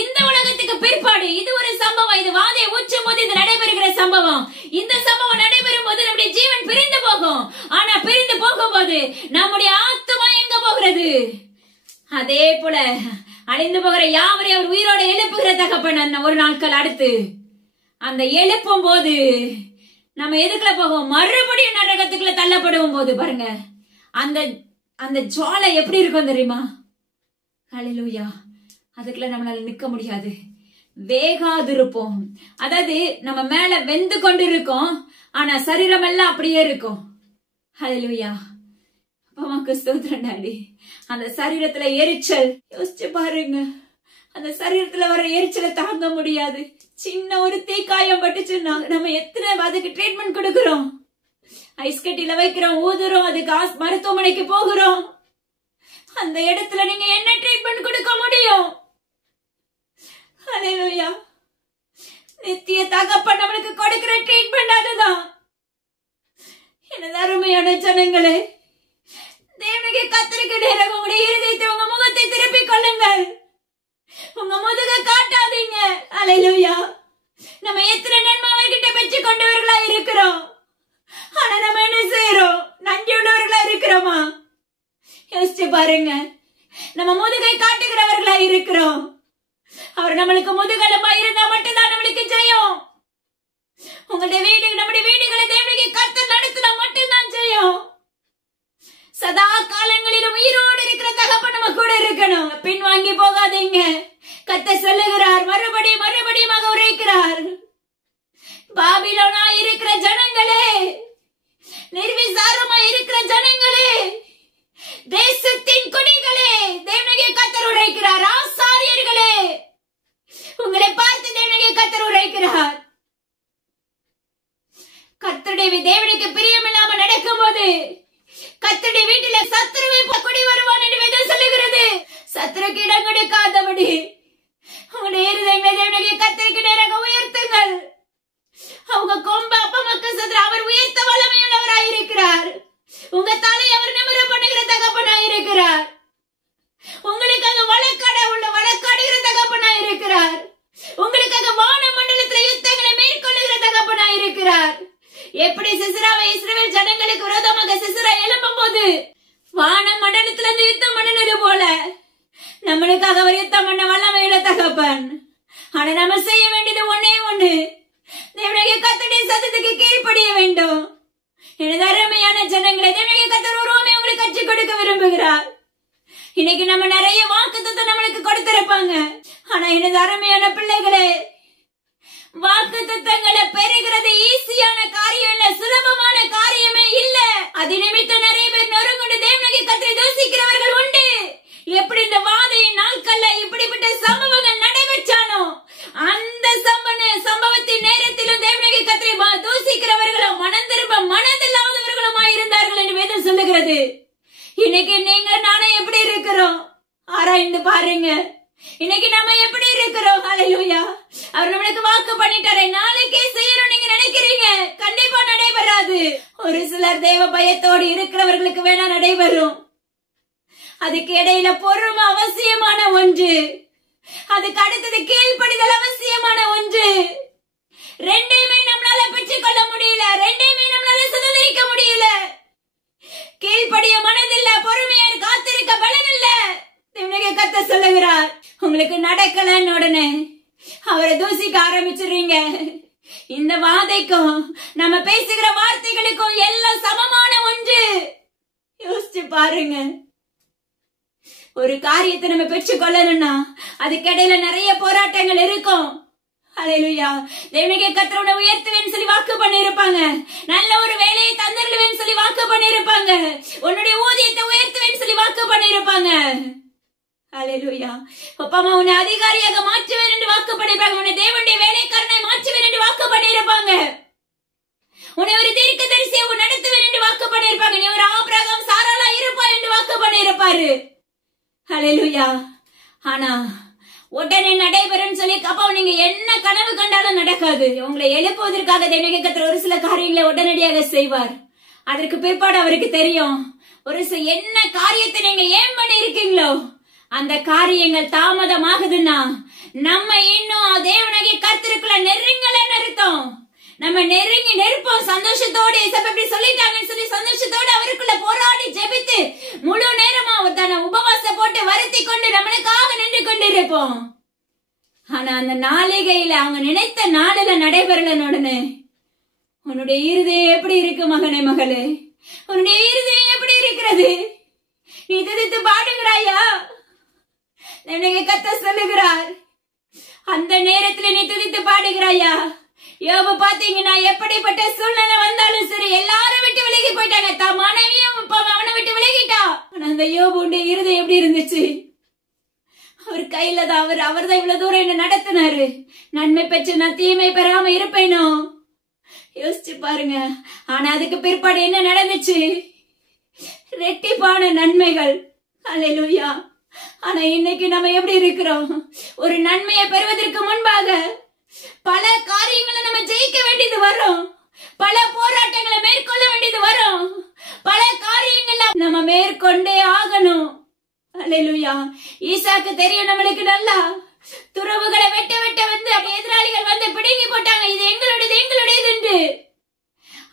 இந்த உலகத்துக்கு பிற்பாடு இது ஒரு சம்பவம். இது வாதையை ஊற்றும் போது இது நடைபெறுகிற சம்பவம். இந்த சம்பவம் நடைபெறும் போது நம்முடைய ஜீவன் பிரிந்து போகும். ஆனா பிரிந்து போகும்போது நம்முடைய ஆத்துமா எங்க போகிறது? அதே போல அழிந்து போகிற யாவரையும் அவர் உயிரோட எழுப்புகிற தகப்பன் ஒரு நாட்கள் அடுத்து அந்த எழுப்பும் போது நம்ம எதுக்குள்ள போகும்? மறுபடியும் நரகத்துக்குள்ள தள்ளப்படுவோம் போது பாருங்க அந்த அந்த ஜுவாலை எப்படி இருக்கும் தெரியுமா? ஹல்லேலூயா. அதுக்குள்ள நம்மளால நிக்க முடியாது. வேகாதிருப்போம். அதாவது நம்ம மேல வெந்து கொண்டு இருக்கோம். ஆனா சரீரம் எல்லாம் அப்படியே இருக்கும். ஹல்லேலூயா. அப்பாவுக்கு ஸ்தோத்திரம் டாடி. அந்த சரீரத்துல எரிச்சல் யோசிச்சு பாருங்க. அந்த சரீரத்துல வர எரிச்சலை தாங்க முடியாது. சின்ன ஒரு தீக்காயம் பட்டுச்சுன்னா நம்ம எத்தனை அதுக்கு ட்ரீட்மெண்ட் கொடுக்கிறோம். ஐஸ் கட்டில வைக்கிறோம், ஊதுறோம், அதுக்கு மருத்துவமனைக்கு போகிறோம். அந்த இடத்துல நீங்க என்ன ட்ரீட்மெண்ட் கொடுக்க முடியும்? ஹல்லேலூயா. நித்திய தகப்பன் நம்மளுக்கு கொடுக்கிற ட்ரீட்மெண்ட் அதுதான். எனது அருமையான ஜனங்களே, தேவனுக்கு கர்த்தருக்கு நேராக உங்களுடைய இருதயத்தை உங்க முகத்தை திருப்பிக் கொள்ளுங்கள். உங்க முதுக காட்டாதீங்க. ஹல்லேலூயா. நம்ம எத்தனை நன்மை அவர்கிட்ட பெற்றுக் கொண்டவர்களா இருக்கிறோம். ஆனா நம்ம என்ன செய்யறோம்? நன்றி உள்ளவர்களா இருக்கிறோமா? யோசிச்சு பாருங்க. நம்ம முதுகை காட்டுகிறவர்களா இருக்கிறோம். அவர் நம்மளுக்கு முதுகெலும்பா இருந்தா மட்டும்தான் நம்மளுக்கு ஜெயம். உங்களுடைய வீடு நம்முடைய வீடுகளை தேவனுக்கு கர்த்தர் நடத்தினா மட்டும்தான் ஜெயம். சதா காலங்களிலும் உயிரோடு இருக்கிற தகப்பன் நம்ம கூட இருக்கணும். பின் வாங்கி போகாதீங்க. கர்த்தர் சொல்லுகிறார், மறுபடியும் மறுபடியும் உரைக்கிறார், பாபிலோனா இருக்கிற ஜனங்களே, நிர்விசாரமா இருக்கிற ஜனங்களே, தேசத்தின் குடிகளே, தேவனுடைய கர்த்தர் உரைக்கிறார். ஆசாரியர்களே, உங்களை பார்த்து தேவனுடைய கர்த்தர் உரைக்கிறார். கர்த்தருடைய தேவனுக்கு பிரியமில்லாம நடக்கும் போது கர்த்தருடைய வீட்டில சத்துருவை குடி வருவான் என்று வேதம் சொல்லுகிறது. சத்துருக்கு இடம் கொடுக்காதபடி உங்களுடைய இருதயங்களை தேவனுடைய கர்த்தருக்கு நேராக உயர்த்துங்கள். அவங்க கொம்ப அப்பா மக்கள் சதுர அவர் உயர்த்த வல்லமையுள்ளவராய் இருக்கிறார். உங்க தலை அவர் நிமிர பண்ணுகிற தகப்பனாய் இருக்கிறார். உங்களுக்காக வழக்காடுகிற தகப்பனாய் இருக்கிறார். உங்களுக்காக வான மண்டலத்தில் யுத்தங்களை மேற்கொள்ளுகிற தகப்பனாய் இருக்கிறார். எப்படி சிசராவை இஸ்ரவேல் ஜனங்களுக்கு விரோதமாக சிசரா எழும்பும் போது வான மண்டலத்திலிருந்து யுத்தம் பண்ணினது போல நம்மளுக்காக அவர் யுத்தம் பண்ண வல்லமையுள்ள தகப்பன். ஆனா நம்ம செய்ய வேண்டியது ஒன்னே ஒண்ணு, தேவனுடைய கர்த்தருடைய சத்தத்துக்கு கீழ்ப்படிய வேண்டும். எனது அருமையான ஜனங்களை தேவனுடைய கர்த்தர் உருவமே உங்களுக்கு கற்றுக் கொடுக்க விரும்புகிறார். இன்னைக்கு நம்ம நிறைய வாக்குத்தத்தம் நம்மளுக்கு கொடுத்திருப்பாங்க. ஆனா எனது அருமையான பிள்ளைகளே, வாக்குத்தத்தங்களை பெறுகிறது ஈஸியான காரியம் இல்ல, சுலபமான காரியமே இல்ல. அது நிமித்தம் நிறைய பேர் நொறுங்குண்டு தேவனுடைய கர்த்தரை தூசிக்கிறவர்கள் உண்டு. எப்படி இந்த வாதையின் நாட்கள்ல இப்படிப்பட்ட சம்பவங்கள் நடைபெற்றானோ அந்த சம்பவத்தின் நேரத்திலும் தேவனுடைய கர்த்தரை தூசிக்கிறவர்களும் மனம் திரும்ப மனதில்லாதவர்களுமாய் இருந்தார்கள் என்று வேதம் சொல்லுகிறது. இன்னைக்கு நீங்க நானே எப்படி இருக்கிறோம் ஆராய்ந்து பாருங்க. இன்னைக்கு நம்ம எப்படி இருக்கிறோம்? ஹல்லேலூயா. அவர் நம்மளுக்கு வாக்கு பண்ணிட்டாரே, நாளைக்கே செய்யணும் நீங்க நினைக்கிறீங்க, கண்டிப்பா நடைபெறாது. ஒரு சிலர் தேவ பயத்தோடு இருக்கிறவர்களுக்கு வேணா நடைபெறும். அதுக்கு இடையில பொறுமை அவசியமான ஒன்று. அதுக்கு அடுத்தது கீழ்ப்படிதல் அவசியமான ஒன்று. ரெண்டையுமே நம்மளால பெற்றுக் கொள்ள முடியல, ரெண்டையுமே நம்மளால சுதந்திரிக்க முடியல. கீழ்ப்படிய மனதில்ல, பொறுமையார் காத்திருக்க பலன் இல்ல. தேவனுடைய கர்த்தர் சொல்லுகிறார், உங்களுக்கு நடக்கலன்னு உடனே அவரை தூசிக்க ஆரம்பிச்சிடுறீங்க. இந்த வாதைக்கும் நம்ம பேசுகிற வார்த்தைகளுக்கும் எல்லாம் சமமான ஒன்று. யோசிச்சு பாருங்க. ஒரு காரியத்தை நம்ம பெற்றுக் கொள்ளணும்னா அதுக்கிடையில நிறைய போராட்டங்கள் இருக்கும். ஹல்லேலூயா. தேவனுடைய கர்த்தர் உன்னை உயர்த்துவேன்னு சொல்லி வாக்கு பண்ணி இருப்பாங்க. நல்ல ஒரு வேலையை தந்தருவேன்னு சொல்லி வாக்கு பண்ணி இருப்பாங்க. உன்னுடைய ஊதியத்தை உயர்த்த பண்ணிருப்பாங்க. ஹல்லேலூயா. அப்பா அம்மா உன்னை அதிகாரியாக மாற்றுவேன் என்று வாக்கு பண்ணிருப்பாங்க. உன்னை தேவனுடைய வேலைக்காரனை மாற்றுவேன் என்று வாக்கு பண்ணிருப்பாங்க. உன்னை ஒரு தீர்க்கதரிசியை நடத்துவேன் என்று வாக்கு பண்ணிருப்பாங்க. நீ ஒரு ஆபிரகாம் சாராளா இருப்பாய் என்று வாக்கு பண்ணிருப்பாரு. ஹல்லேலூயா. ஆனா உடனே நடைபெறும் சொல்லி அப்பா நீங்க என்ன கனவு கண்டாலும் நடக்காது. உங்களை எழுப்புவதற்காக தேவனுடைய கர்த்தர் ஒரு சில காரியங்களை உடனடியாக செய்வார். அதற்கு பிற்பாடு அவருக்கு தெரியும் ஒரு சில என்ன காரியத்தை நீங்க ஏன் பண்ணி இருக்கீங்களோ அந்த காரியங்கள் தாமதமாகுதுன்னா நம்ம இன்னும் தேவனுடைய கர்த்தருக்குள்ள நெருங்கலன்னு அர்த்தம். நம்ம நெருங்கி நெருப்போம் சந்தோஷத்தோடு எப்படி சொல்லிட்டாங்கன்னு சொல்லி சந்தோஷத்தோடு அவருக்குள்ள போராடி ஜெபித்து முழு நேரமா அவர் தன்னை உபவாசம் போட்டு வருத்தி கொண்டு நம்மளுக்காக நின்று கொண்டு இருப்போம். ஆனா அந்த நாளிகையில அவங்க நினைத்த நாளில நடைபெறல. உடனே உன்னுடைய இருதயம் எப்படி இருக்கு மகனே மகளே? உன்னுடைய இருதயம் எப்படி இருக்கிறது? நீ துதித்து பாடுகிறாயா? எனக்கு கர்த்தர் சொல்லுகிறார் அந்த நேரத்துல நீ துதித்து பாடுகிறாயா? யோபு பாத்தீங்கன்னா எப்படிப்பட்ட சூழ்நிலை வந்தாலும் சரி எல்லாரும் விட்டு விலகி போயிட்டாங்க. தான் மனைவியும் அவனை விட்டு விலகிட்டா. ஆனா அந்த யோபுடைய இருதயம் எப்படி இருந்துச்சு? அவர் கையில தான் அவர் தான் இவ்வளவு தூரம் என்ன நடத்தினாரு. நன்மை பெற்று நான் தீமை பெறாம இருப்பேனோ யோசிச்சு பாருங்க. ஆனா அதுக்கு பிற்பாடு என்ன நடந்துச்சு? ரெட்டிப்பான நன்மைகள். ஹல்லேலூயா. ஆனா இன்னைக்கு நம்ம எப்படி இருக்கிறோம்? ஒரு நன்மையை பெறுவதற்கு முன்பாக பல காரியங்களை நம்ம ஜெயிக்க வேண்டியது வரும். பல போராட்டங்களை மேற்கொள்ள வேண்டியது வரும். பல காரியங்களை நம்ம மேற்கொண்டே ஆகணும். ஹல்லேலூயா. ஈசாக்கு தெரியும் நம்மளுக்கு நல்லா துறவுகளை வெட்ட வெட்ட வந்து எதிராளிகள் வந்து பிடுங்கி போட்டாங்க. இது எங்களுடையது எங்களுடையது என்று.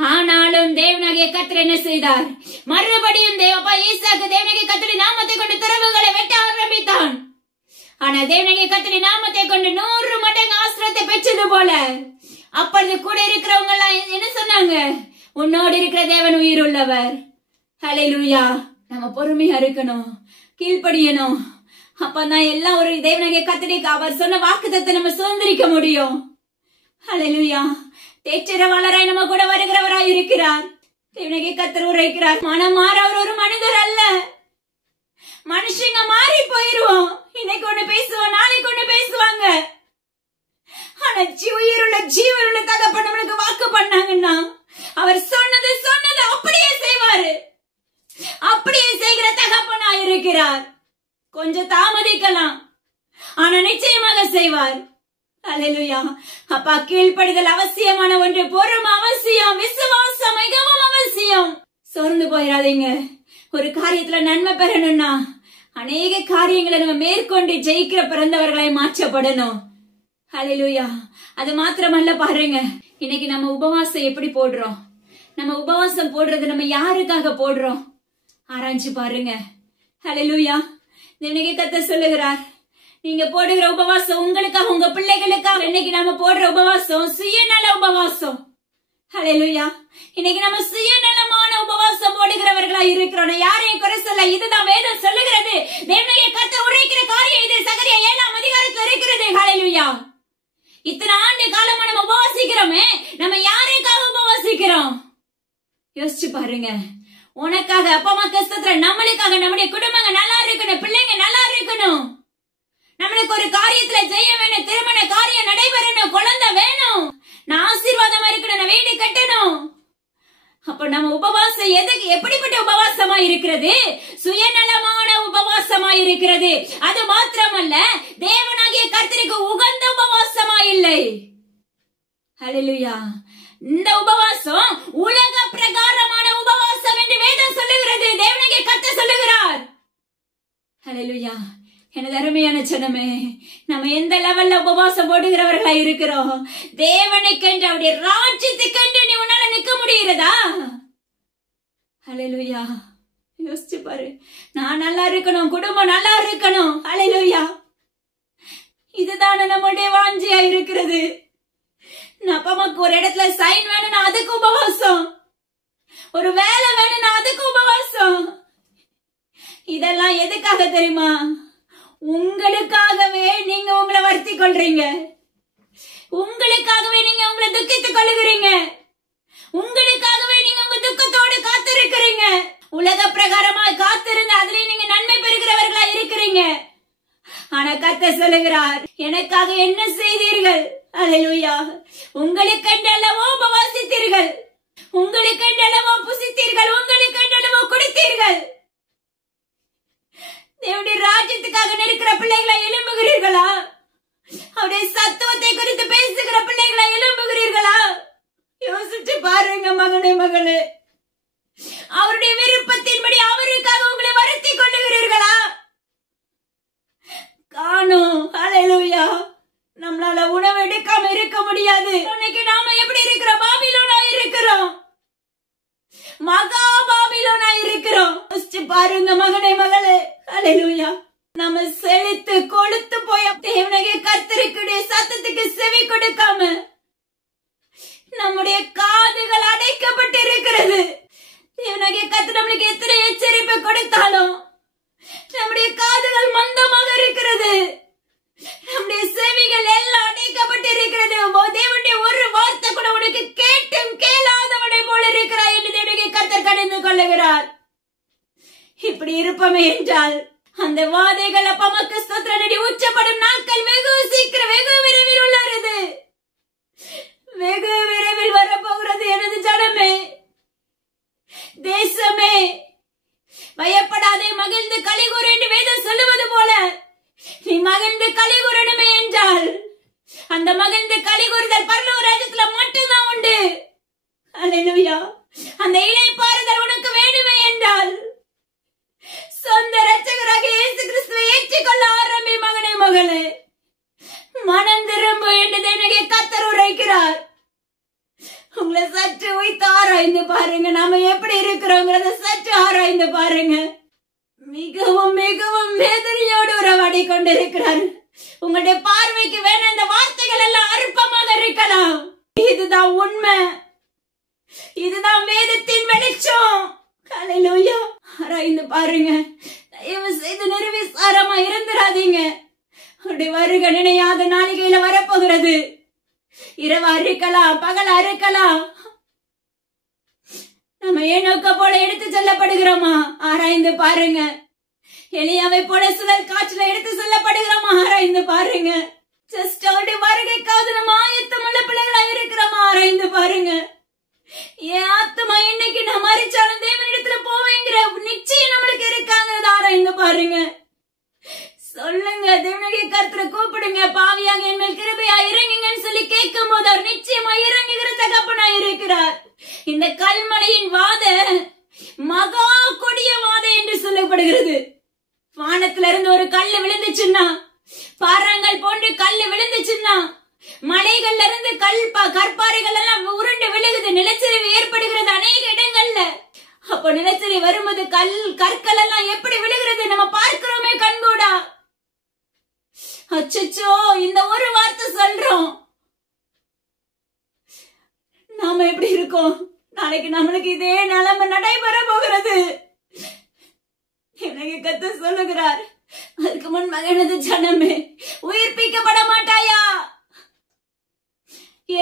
ஆனாலும் தேவனாகிய கர்த்தர் என்ன செய்தார்? மறுபடியும் ஈசாக்கு தேவனாகிய கர்த்தரின் நாமத்தை கொண்டு துறவுகளை வெட்ட ஆரம்பித்தான். ஆனா தேவனாகிய கர்த்தரின் நாமத்தை கொண்டு 100 மடங்கு ஆசீர்வாதத்தை பெற்றது போல அப்பொழுது கூட இருக்கிறவங்க எல்லாம் என்ன சொன்னாங்க? உன்னோடு இருக்கிற தேவன் உயிர் உள்ளவர். ஹல்லேலூயா. நம்ம பொறுமையா இருக்கணும், கீழ்ப்படியணும். அப்பதான் எல்லாம் ஒரு தேவனாகிய கர்த்தருக்கு அவர் சொன்ன வாக்குத்தத்தை நம்ம சுதந்திரிக்க முடியும். ஹல்லேலூயா. தேற்றரவாளராய் நம்ம கூட வருகிறவராய் இருக்கிறார். தேவனாகிய கர்த்தர் உரைக்கிறார், மனம் மாற அவர் ஒரு மனிதர் அல்ல. மனுஷங்க மாறி போயிருவோம். இன்னைக்கு ஒண்ணு பேசுவோம், நாளைக்கு ஒண்ணு பேசுவாங்க. ஆனா உயிருள்ள ஜீவனுள்ள தகப்பன் நம்மளுக்கு வாக்கு பண்ணாங்கன்னா அவர் சொன்னது அப்படியே செய்வாரு. அப்படியே செய்கிற தகப்பனா இருக்கிறார். கொஞ்சம் தாமதிக்கலாம், ஆனா நிச்சயமாக செய்வார். ஹல்லேலூயா. அப்பா கீழ்ப்படிதல் அவசியமான ஒன்று, பொறுமை அவசியம், விசுவாசம் மிகவும் அவசியம். சோர்ந்து போயிடாதீங்க. ஒரு காரியத்துல நன்மை பெறணும்னா அநேக காரியங்களை நம்ம மேற்கொண்டு ஜெயிக்கிற பிறந்தவர்களாய் மாற்றப்படணும். ஹல்லேலூயா. அது மாத்திரமல்ல பாருங்க, இன்னைக்கு நம்ம உபவாசம் எப்படி போடுறோம்? நம்ம உபவாசம் போடுறது நம்ம யாருக்காக போடுறோம்? ஆராய்ச்சி பாருங்க. ஹல்லேலூயா. தேவனாகிய கர்த்தர் சொல்லுகிறார், நீங்க போடுகிற உபவாசம் உங்களுக்காக, உங்க பிள்ளைகளுக்காக. இன்னைக்கு நம்ம போடுற உபவாசம் சுயநல உபவாசம். ஹல்லேலூயா. இன்னைக்கு நம்ம சுயநலமான உபவாசம் போடுகிறவர்களா இருக்கிறோம். யாரையும் குறை சொல்ல, இதுதான் வேதம் சொல்லுகிறது. தேவனாகிய கர்த்தர் உரைக்கிற காரியம் இது. சகரியா 7ஆம் அதிகாரத்தில் இருக்கிறது. ஹல்லேலூயா. இத்தனை ஆண்டு காலமா நம்ம உபவாசிக்கிறோமே, நம்ம யாருக்காக உபவாசிக்கிறோம்? யோசிச்சு பாருங்க. உனக்காக, அப்பா அம்மா கஷ்டத்துல, நம்மளுக்காக, நம்முடைய குடும்பங்க நல்லா இருக்கணும், பிள்ளைங்க நல்லா இருக்கணும், நம்மளுக்கு ஒரு காரியத்துல ஜெய வேணும், திருமண காரியம் நடைபெறணும், குழந்தை வேணும், நான் ஆசீர்வாதமா இருக்கணும், நான் வீடு கட்டணும். அப்ப நம்ம உபவாசம் எதுக்கு? எப்படிப்பட்ட உபவாசமா இருக்கிறது? சுயநலமான உபவாசமா இருக்கிறது. அது மாத்திரமல்ல, தேவனாகிய கர்த்தருக்கு உகந்த உபவாசமா இல்லை. ஹல்லேலூயா. இந்த உபவாசம் உலக பிரகாரமான உபவாசம் என்று வேதம் சொல்லுகிறது. தேவனாகிய கர்த்தர் சொல்லுகிறார். ஹல்லேலூயா. எனது அருமையான ஜனமே, நம்ம எந்த லெவல்ல உபவாசம் போடுகிறவர்களா இருக்கிறோம்? தேவனுக்கென்று, அவருடைய ராஜ்யத்துக்கென்று நீ உன்னால நிக்க முடிகிறதா? ஹல்லேலூயா. யோசிச்சு பாரு. நான் நல்லா இருக்கணும், குடும்பம் நல்லா இருக்கணும். ஹல்லேலூயா. இதுதானே நம்முடைய வாஞ்சியா இருக்கிறது. அப்பா அம்மாக்கு ஒரு இடத்துல சைன் வேணும்னா அதுக்கு உபவாசம், ஒரு வேலை வேணும்னா அதுக்கு உபவாசம். இதெல்லாம் எதுக்காக தெரியுமா? உங்களுக்காகவே நீங்க உங்களை வருத்தி கொள்றீங்க. உங்களுக்காகவே நீங்க உங்களை துக்கித்துக் கொள்ளுகிறீங்க. உங்களுக்காகவே நீங்க உங்க துக்கத்தோடு காத்திருக்கிறீங்க. உலக பிரகாரமாய் காத்திருந்து அதிலே நீங்க நன்மை பெறுகிறவர்கள் இருப்பீங்க. ஆனா கர்த்தர் சொல்லுகிறார், எனக்காக என்ன செய்தீர்கள்? அல்லேலூயா. உங்களுக்கென்றல்லவோ உபவாசித்தீர்கள், உங்களுக்கென்றல்லவோ புசித்தீர்கள், உங்களுக்கென்றல்லவோ குடித்தீர்கள். தேவனுடைய ராஜ்யத்துக்காக நிற்கிற பிள்ளைகளை எழும்புகிறீர்களா? அவருடைய சத்துவத்தை குறித்து பேசுகிற பிள்ளைகளை எழும்புகிறீர்களா? யோசிச்சு பாருங்க மகனே, மகளே. அவருடைய விருப்பத்தின்படி அவருக்காக உங்களை வருத்தி கொள்ளுகிறீர்களா? காணும். அல்லேலூயா. நம்மளால உணவு எடுக்காம இருக்க முடியாது. இன்னைக்கு நாம எப்படி இருக்கிறோம்? பாபிலோனா இருக்கிறோம், மகா பாபிலோனா இருக்கிறோம். பாருங்க மகனே, மகளே. அல்லேலூயா. நம்ம செழித்து கொழுத்து போய தேவனுடைய கர்த்தருடைய சத்தத்துக்கு செவி கொடுக்காம நம்முடைய காதுகள் அடைக்கப்பட்டு இருக்கிறது. தேவனுடைய கர்த்தர் நம்மளுக்கு எத்தனை எச்சரிப்பு கொடுத்தாலும் நம்முடைய காதுகள் மந்தமாக இருக்கிறது, நம்முடைய செவிகள் எல்லாம் அடைக்கப்பட்டு இருக்கிறது. தேவனுடைய ஒரு வார்த்தை கூட உனக்கு கேட்டும் கேளாதவனை போல இருக்கிறாய் என்று தேவனுடைய கர்த்தர் கடிந்து கொள்ளுகிறார். இப்படி இருப்பமே என்றால் அந்த வாதைகள் அப்பமக்கு ஸ்தோத்திரனடி உச்சப்படும் நாட்கள் வெகு சீக்கிரம், வெகு விரைவில் உள்ளது, வெகு விரைவில் வரப்போகிறது. எனது ஜனமே, தேசமே, பயப்படாதே, மகிழ்ந்து களிகூர் என்று வேதம் சொல்லுவது போல நீ மகிழ்ந்து களிகூரணுமே என்றால் அந்த மகிழ்ந்து களிகூறுதல் பரலோக ராஜ்யத்துல மட்டும்தான் உண்டு. அல்லேலூயா. அந்த இளைப்பாறுதல் உனக்கு வேண்டுமே என்றால் சொந்த இரட்சகராக இயேசு கிறிஸ்துவை ஏற்றுக்கொள்ள ஆரம்பி மகனே, மகளே. மனம் திரும்பு என்று தேவனுடைய கர்த்தர் உரைக்கிறார். உங்களை சற்று வைத்து ஆராய்ந்து பாருங்க. நாம எப்படி இருக்கிறோங்கிறத சற்று ஆராய்ந்து பாருங்க. மிகவும் மிகவும் வேதனையோடு உறவாடி கொண்டிருக்கிறார். உங்களுடைய பார்வைக்கு வேணும் இந்த வார்த்தைகள் எல்லாம் அற்பமாக இருக்கலாம். இதுதான் உண்மை, இதுதான் வேதத்தின் வெளிச்சம். அல்லேலூயா. ஆராய்ந்து பாருங்க. தயவு செய்து நிர்விசாரமா இருந்துராதீங்க. அவருடைய வருகை நினையாத நாளிகையில வரப்போகிறது. இரவா இருக்கலாம், பகலா இருக்கலாம். நம்ம ஏனோக்க போல எடுத்து செல்லப்படுகிறோமா? ஆராய்ந்து பாருங்க. எலியாவை போல சுழல் காற்றுல எடுத்து செல்லப்படுகிறோமா? ஆராய்ந்து பாருங்க. ஜஸ்ட் அவருடைய வருகைக்காக நம்ம ஆயத்தமுள்ள பிள்ளைகளா இருக்கிறோமா? ஆராய்ந்து பாருங்க. என் ஆத்மா இன்னைக்கு நான் மறிச்சாலும் தேவனிடத்துல போவேங்கிற நிச்சயம் நம்மளுக்கு இருக்காங்க. ஆராய்ந்து பாருங்க. சொல்லுங்க, தேவனுடைய கர்த்தரை கூப்பிடுங்க. பாவியாக என் மேல் கிருபையா இறங்குங்கன்னு சொல்லி கேட்கும் போது அவர் நிச்சயமா இறங்குகிற தகப்பனா இருக்கிறார். இந்த கல்மலையின் வாத மகா கொடிய வாத என்று சொல்லப்படுகிறது. வானத்துல இருந்து ஒரு கல்லு விழுந்துச்சுன்னா, பாறாங்கல் போன்று கல்லு விழுந்துச்சுன்னா, மலைகள்ல இருந்து கற்பாறைகள் எல்லாம் உருண்டு விழுகுது, நிலச்சரிவு ஏற்படுகிறது அநேக இடங்கள்ல. அப்போ நிலச்சரிவு வரும்போது கற்கள் எல்லாம் எப்படி விழுகிறது நம்ம பார்க்கிறோமே கண்கூடா. அச்சோ, இந்த ஒரு வார்த்தை சொல்றோம். நாம எப்படி இருக்கோம்? நாளைக்கு நம்மளுக்கு இதே நிலைமை நடைபெற போகிறது. எனக்கு கர்த்தர் சொல்லுகிறார், அதுக்கு முன் மகனது ஜனமே, உயிர்ப்பிக்கப்பட மாட்டாயா?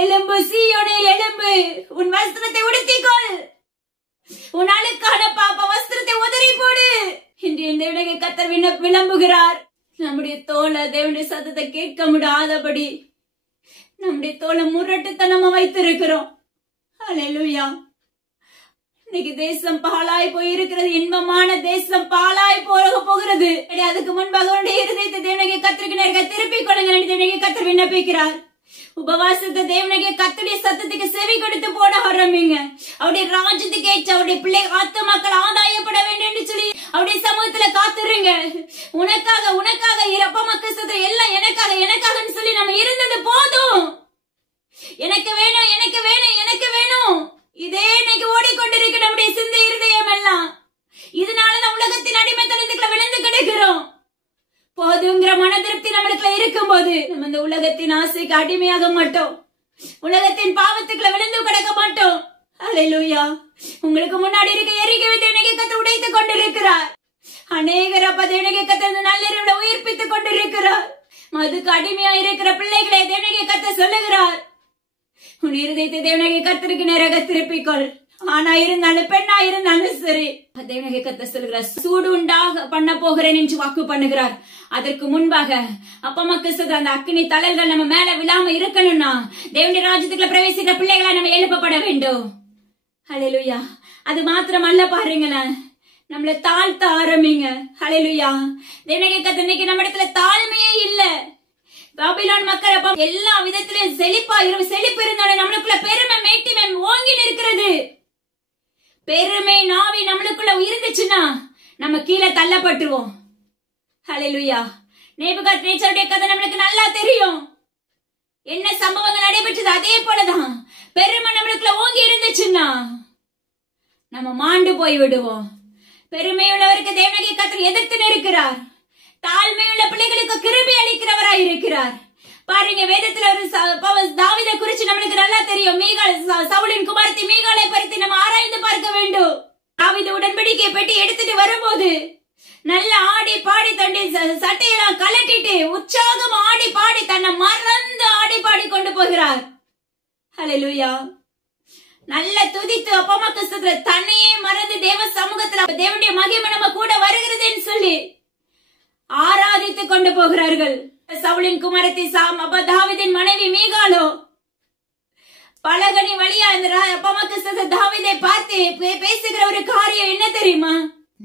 எலும்பு சீயோனே எலும்பு, உன் வஸ்திரத்தை உடுத்திக்கொள், உன் அழுக்கான பாப்ப வஸ்திரத்தை உதறி போடு என்று இந்த கர்த்தர் விளம்புகிறார். நம்முடைய தோலை தேவனுடைய சத்தத்தை கேட்க முடியாதபடி நம்முடைய தோலை முரட்டுத்தனமா வைத்திருக்கிறோம். அல்லேலூயா. இன்னைக்கு தேசம் பாழாய் போயிருக்கிறது. இன்பமான தேசம் பாழாய் போகிறது. அதுக்கு முன்பாக அவருடைய இருதயத்தை தேவனுடைய கர்த்தருக்கு நேராக திருப்பிக் கொள்ளுங்கள் என்று தேவனுடைய கர்த்தர் விண்ணப்பிக்கிறார். உபவாசத்தை தேவனுடைய கர்த்தருடைய சத்தத்துக்கு செவி கொடுத்து போட ஆரம்பிங்க. அவருடைய ராஜ்யத்துக்கு ஏற்ற அவருடைய பிள்ளை ஆத்துமாக்கள் ஆதாயப்பட வேண்டும் என்று சொல்லி அவருடைய சமூகத்துல காத்துருங்க. உனக்காக உனக்காக இறப்ப மக்கள் சத்திர எல்லாம் எனக்காக எனக்காக சொல்லி நம்ம இருந்தது போதும். எனக்கு வேணும் எனக்கு வேணும் எனக்கு வேணும், இதே இன்னைக்கு ஓடிக்கொண்டிருக்கு நம்முடைய சிந்தை இருதயம் எல்லாம். இதனாலதான் உலகத்தின் அடிமைத்தனத்துக்குள்ள விழுந்து கிடக்கிறோம். போதுங்கிற மன திருப்தி நம்மளுக்குள்ள இருக்கும் போது நம்ம இந்த உலகத்தின் ஆசைக்கு அடிமையாக மாட்டோம், உலகத்தின் பாவத்துக்குள்ள விழுந்து கிடக்க மாட்டோம். அல்லேலூயா. உங்களுக்கு முன்னாடி இருக்க எரிக்கை தேவனுடைய கர்த்தர் உடைத்துக் கொண்டிருக்கிறார். அநேகர் அப்ப தேவனுடைய கர்த்தர் நள்ளிரவுல உயிர்ப்பித்துக் கொண்டிருக்கிறார். மதுக்கு அடிமையா இருக்கிற பிள்ளைகளை தேவனுடைய கர்த்தர் சொல்லுகிறார், உன் இருதயத்தை தேவனுடைய கர்த்தருக்கு நேராக திருப்பிக்கொள். ஆனா இருந்தாலும் பெண்ணா இருந்தாலும் சரி, தேவனுடைய கர்த்தர் சொல்கிறார், சூடு உண்டாக பண்ண போகிறேன் என்று வாக்கு பண்ணுகிறார். அதற்கு முன்பாக அப்பா மக்கள் சொல்ற அந்த அக்கினி தழல்கள் நம்ம மேல விழாம இருக்கணும்னா தேவனுடைய ராஜ்யத்துக்குள்ள பிரவேசிக்கிற பிள்ளைகளா நம்ம எழுப்பப்பட வேண்டும். ஹல்லேலூயா. அது மாத்திரம் அல்ல, பாருங்களேன், நம்மள தாழ்த்த ஆரம்பிங்க. ஹல்லேலூயா. தேவனுடைய கர்த்தர் இன்னைக்கு நம்ம இடத்துல தாழ்மையே இல்ல. பாபிலோன் மக்கள் எல்லா விதத்திலும் செழிப்பு இருந்தாலும் நம்மளுக்குள்ள பெருமை மேட்டிமை ஓங்கி நிற்கிறது. பெருமை நாவி நம்மளுக்குள்ள இருந்துச்சுன்னா நம்ம கீழே தள்ளப்பட்டுருவோம். ஹல்லேலூயா. நேபுகாத்நேச்சாருடைய கதை நம்மளுக்கு நல்லா தெரியும். என்ன சம்பவங்கள் நடைபெற்றது அதே போலதான். பெருமை நம்மளுக்குள்ள ஓங்கி இருந்துச்சுன்னா நம்ம மாண்டு போய் விடுவோம். பெருமையுள்ளவருக்கு தேவனுடைய கர்த்தர் எதிர்த்து நிற்கிறார். தாழ்மையுள்ள பிள்ளைகளுக்கு கிருபை அளிக்கிறவராய் இருக்கிறார். பாருங்க, வேதத்துல ஒரு தாவீதை குறிச்சு நம்மளுக்கு நல்லா தெரியும். சவுலின் குமாரத்தி மீகாலை பற்றி நம்ம ஆராய்ந்து பார்க்க வேண்டும். தாவீது உடன்படிக்கை பெட்டி எடுத்துட்டு வரும்போது நல்ல ஆடி பாடி தண்டி சட்டையெல்லாம் கலட்டிட்டு உற்சாகம் ஆடி பாடி தன்னை மறந்து ஆடி பாடி கொண்டு போகிறார். ஹல்லேலூயா. நல்ல துதித்து அப்பா கஷ்டத்துல தன்னையே மறந்து தேவ சமூகத்துல தேவனுடைய மகிமை நம்ம கூட வருகிறதுன்னு சொல்லி ஆராதித்து கொண்டு போகிறார்கள். சவுலின் குமாரத்தி தாவீதின் மனைவி மீகாலோ பலகனி வழியா இந்த அப்பா தாவீதை பார்த்து பேசுகிற ஒரு காரியம் என்ன தெரியுமா?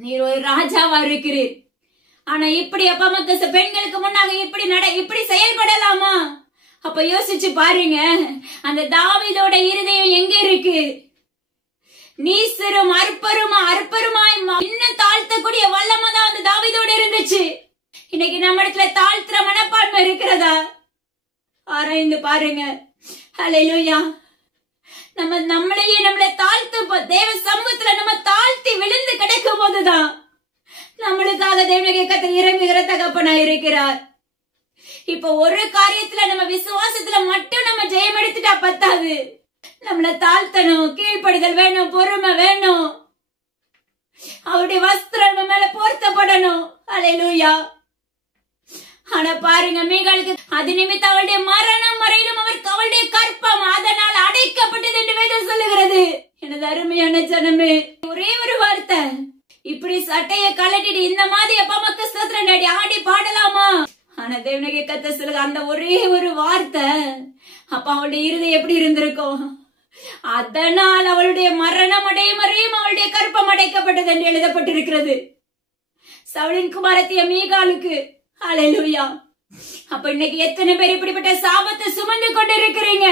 நீர் ஒரு ராஜாவா இருக்கிறீர், ஆனா இப்படி அப்பா பெண்களுக்கு முன்னாக இப்படி செயல்படலாமா? அப்ப யோசிச்சு பாருங்க, அந்த தாவீதோட இருதயம் எங்க இருக்கு? நீசரும் அற்பருமாய் இன்னும் தாழ்த்தக்கூடிய வல்லமதான் அந்த தாவீதோட இருந்துச்சு. இன்னைக்கு நம்ம இடத்துல தாழ்த்துற மனப்பான்மை இருக்கிறதா? ஆராய்ந்து பாருங்க. ஹல்லேலூயா. நம்மளையே நம்மளை தாழ்த்து தேவ சமூகத்துல நம்ம தாழ்த்தி விழுந்து கிடைக்கும் போதுதான் நம்மளுக்காக தேவனுடைய கர்த்தர் இறங்குகிற தகப்பனா இருக்கிறார். இப்ப ஒரு காரியத்துல நம்ம விசுவாசத்துல மட்டும் நம்ம ஜெயம் எடுத்துட்டா பத்தாது. நம்மளை தாழ்த்தணும், கீழ்ப்படுதல் வேணும், பொறுமை வேணும், அவருடைய வஸ்திரம் நம்ம மேல போர்த்தப்படணும். ஹல்லேலூயா. ஆனா பாருங்க, மீகாலுக்கு அது நிமித்தம் அவளுடைய மரணம் வரையிலும் அவளுடைய கற்பம் அதனால் அடைக்கப்பட்டது என்று வேதம் சொல்லுகிறது. எனது அருமையான ஜனமே, ஒரே ஒரு வார்த்தை, இப்படி சட்டைய கலட்டிட்டு இந்த மாதிரி அப்பா மக்கள் ஸ்தோத்திரம் ஆடி பாடலாமா? ஆனா தேவனுடைய கர்த்தர் சொல்லுங்க, அந்த ஒரே ஒரு வார்த்தை அப்ப அவளுடைய இருதயம் எப்படி இருந்திருக்கும்? அதனால் அவளுடைய மரணம் அடையும் வரையும் அவளுடைய கற்பம் அடைக்கப்பட்டது என்று எழுதப்பட்டிருக்கிறது சவுலின் குமாரத்திய மீகாலுக்கு. ஹல்லேலூயா. அப்ப இன்னைக்கு எத்தனை பேர் இப்படிப்பட்ட சாபத்தை சுமந்து கொண்டு இருக்கிறீங்க?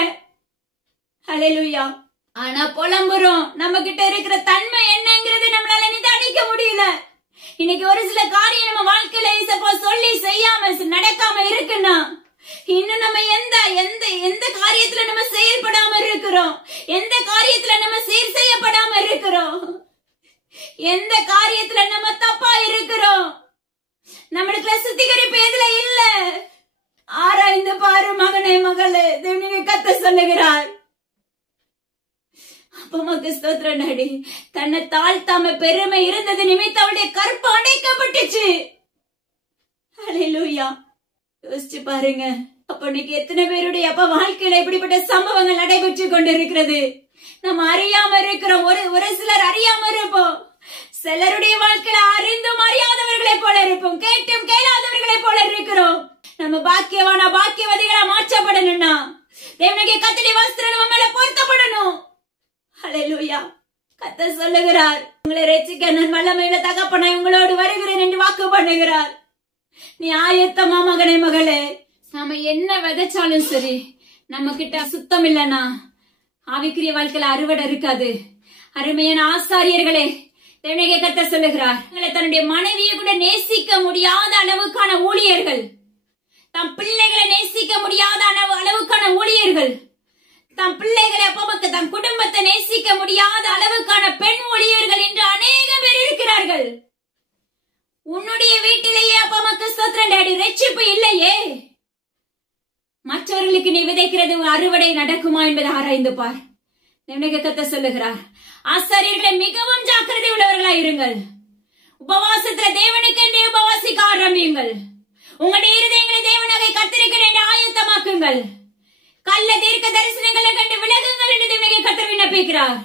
ஹல்லேலூயா. ஆனா புலம்புறோம். நம்ம கிட்ட இருக்கிற தன்மை என்னங்கிறது நம்மளால நிதானிக்க முடியல. இன்னைக்கு ஒரு சில காரியம் நம்ம வாழ்க்கையில சொல்லி செய்யாம நடக்காம இருக்குன்னா இன்னும் நம்ம எந்த காரியத்துல நம்ம செயல்படாம இருக்கிறோம், எந்த காரியத்துல நம்ம சீர் செய்யப்படாம இருக்கிறோம், எந்த காரியத்துல நம்ம தப்பா இருக்கிறோம், நம்மளுக்கு சுத்திகரிப்பு எதுல இல்ல? ஆராய்ந்து பாரு மகனே, மகளே, தேவனுடைய கர்த்தர் சொல்லுகிறார். அப்பமாக்கு ஸ்தோத்திரம் நடி. தன்னை தாழ்த்தாம பெருமை இருந்தது நிமித்தம் அவளுடைய கற்பு அடைக்கப்பட்டுச்சு. ஹல்லேலூயா. யோசிச்சு பாருங்க. அப்ப இன்னைக்கு எத்தனை பேருடைய அப்ப வாழ்க்கையில இப்படிப்பட்ட சம்பவங்கள் நடைபெற்று கொண்டிருக்கிறது. நம்ம அறியாம இருக்கிறோம். ஒரு சிலர் அறியாம இருப்போம். சிலருடைய வாழ்க்கையில அறிந்தும் அறியாதவர்களை போல இருப்போம், கேட்டும் கேளாதவர்களை போல இருக்கிறோம். நம்ம பாக்கியவதிகளா மாற்றப்படணும்னா தேவனுடைய கர்த்தருடைய வஸ்திரம் நம்ம மேல போர்த்தப்படணும். ஹல்லேலூயா. கர்த்தர் சொல்லுகிறார், உங்களை ரட்சிக்க நான் வல்லமையுள்ள தகப்பனாய் உங்களோடு வருகிறேன் என்று வாக்கு பண்ணுகிறார். நீ ஆயத்தமா மகனே, மகளே? நாம என்ன விதைச்சாலும் சரி, நம்ம கிட்ட சுத்தம் இல்லனா ஆவிக்குரிய வாழ்க்கையில அறுவடை இருக்காது. அருமையான ஆசாரியர்களே, தேவனுடைய கர்த்தர் சொல்லுகிறார், தன்னுடைய மனைவியை கூட நேசிக்க முடியாத அளவுக்கான ஊழியர்கள், தம் பிள்ளைகளை நேசிக்க முடியாத அளவுக்கான ஊழியர்கள், தம் பிள்ளைகளை அப்பா தம் குடும்பத்தை நேசிக்க முடியாத அளவுக்கான பெண் ஊழியர்கள் என்று அநேக பேர் இருக்கிறார்கள். உன்னுடைய வீட்டிலேயே அப்பா மக்கள் ஸ்தோத்திரம் டாடி ரட்சிப்பு இல்லையே, மற்றவர்களுக்கு நீ விதைக்கிறது அறுவடை நடக்குமா என்பதை ஆராய்ந்து பார். தேவனுடைய கர்த்தர் சொல்லுகிறார், ஆசாரியர்களை மிகவும் ஜாக்கிரதை உள்ளவர்களாய் இருங்கள். உபவாசத்துல தேவனுக்கு என்று உபவாசிக்க ஆரம்பியுங்கள். உங்களுடைய இருதயங்களை தேவனாக கர்த்தருக்கு ஆயத்தமாக்குங்கள். கள்ள தீர்க்க தரிசனங்களை கண்டு விலகுங்கள் என்று தேவனுடைய கர்த்தர் விண்ணப்பிக்கிறார்.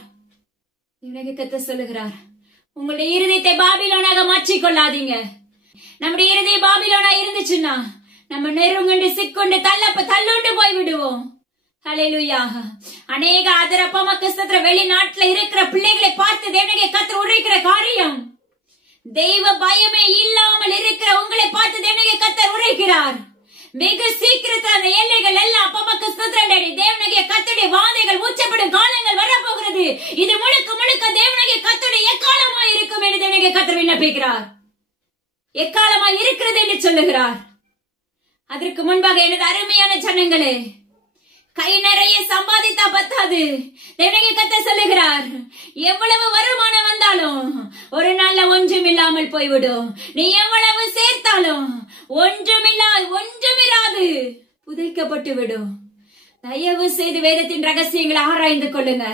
கர்த்தர் சொல்லுகிறார், உங்களுடைய இருதயத்தை பாபிலோனாக மாற்றிக்கொள்ளாதீங்க. நம்முடைய இருதயம் பாபிலோனா இருந்துச்சுன்னா நம்ம நெருங்கண்டு சிக்கொண்டு தள்ளுண்டு போய் விடுவோம். ஹல்லேலூயா. அநேக அதரப்பமக்கு ஸ்தோத்திர வெளிநாட்டுல இருக்கிற பிள்ளைகளை பார்த்து தேவனுடைய கர்த்தர் உரைக்கிற காரியம், தெய்வ பயமே இல்லாமல் இருக்கிற உங்களை பார்த்து தேவனுடைய கர்த்தர் உரைக்கிறார். வெகு சீக்கிரத்தில் அந்த எல்லைகள் எல்லாம் அப்பமக்கு ஸ்தோத்திரண்டடி தேவனுடைய கர்த்தருடைய வாதைகள் உச்சப்படும் காலங்கள் வரப்போகிறது. இது முழுக்க முழுக்க தேவனுடைய கர்த்தருடைய எக்காலமாய் இருக்கும் என்று தேவனுடைய கர்த்தர் விண்ணப்பிக்கிறார். எக்காலமாய் இருக்கிறது என்று சொல்லுகிறார். அதற்கு முன்பாக எனது அருமையான ஜனங்களே, கை நிறைய சம்பாதித்தா பத்தாது. தேவனுடைய கர்த்தர் சொல்லுகிறார், எவ்வளவு வருமானம் வந்தாலும் ஒரு நாள்ல ஒன்றுமில்லாமல் போய்விடும். நீ எவ்வளவு சேர்த்தாலும் ஒன்றுமிராது, புதைக்கப்பட்டு விடும். தயவு செய்து வேதத்தின் ரகசியங்களை ஆராய்ந்து கொள்ளுங்க.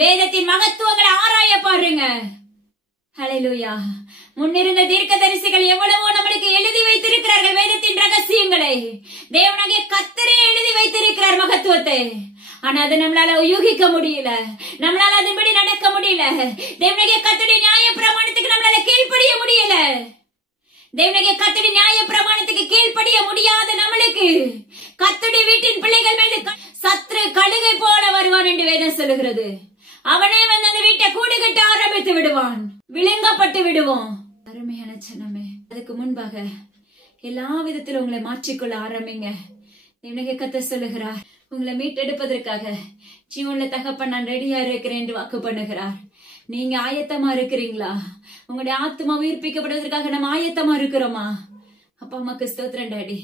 வேதத்தின் மகத்துவங்களை ஆராய பாருங்க. ஹல்லேலூயா. முன்னிருந்த தீர்க்கதரிசிகள் எவ்வளவோ நம்மளுக்கு எழுதி வைத்திருக்கிறார்கள் வேதத்தின் ரகசியங்களை. தேவனாகிய கர்த்தரே எழுதி வைத்திருக்கிறார் மகத்துவத்தை. ஆனா அதை நம்மளால யூகிக்க முடியல, நம்மளால அதன்படி நடக்க முடியல. தேவனாகிய கர்த்தருடைய நியாய பிரமாணத்துக்கு நம்மளால கீழ்ப்படிய முடியல. தேவனாகிய கர்த்தருடைய நியாய பிரமாணத்துக்கு கீழ்ப்படிய முடியாத நம்மளுக்கு கர்த்தருடைய வீட்டின் பிள்ளைகள் மீது சத்ரு கழுகை போல வருவான் என்று வேதம் சொல்லுகிறது. அவனே வந்து அந்த வீட்டை கூடு கட்ட ஆரம்பித்து விடுவான், விழுங்கப்பட்டு விடுவோம். அருமையான ஜனமே, அதுக்கு முன்பாக எல்லா விதத்திலும் உங்களை மாற்றிக்கொள்ள ஆரம்பிங்க. தேவனுடைய கர்த்தர் சொல்லுகிறார், உங்களை மீட்டெடுப்பதற்காக ஜீவன்ல தகப்பன் நான் ரெடியா இருக்கிறேன் என்று வாக்கு பண்ணுகிறார். நீங்க ஆயத்தமா இருக்கிறீங்களா? உங்களுடைய ஆத்மா உயிர்ப்பிக்கப்படுவதற்காக நம்ம ஆயத்தமா இருக்கிறோமா? அப்பா அம்மாக்கு ஸ்தோத்திரம் டாடி.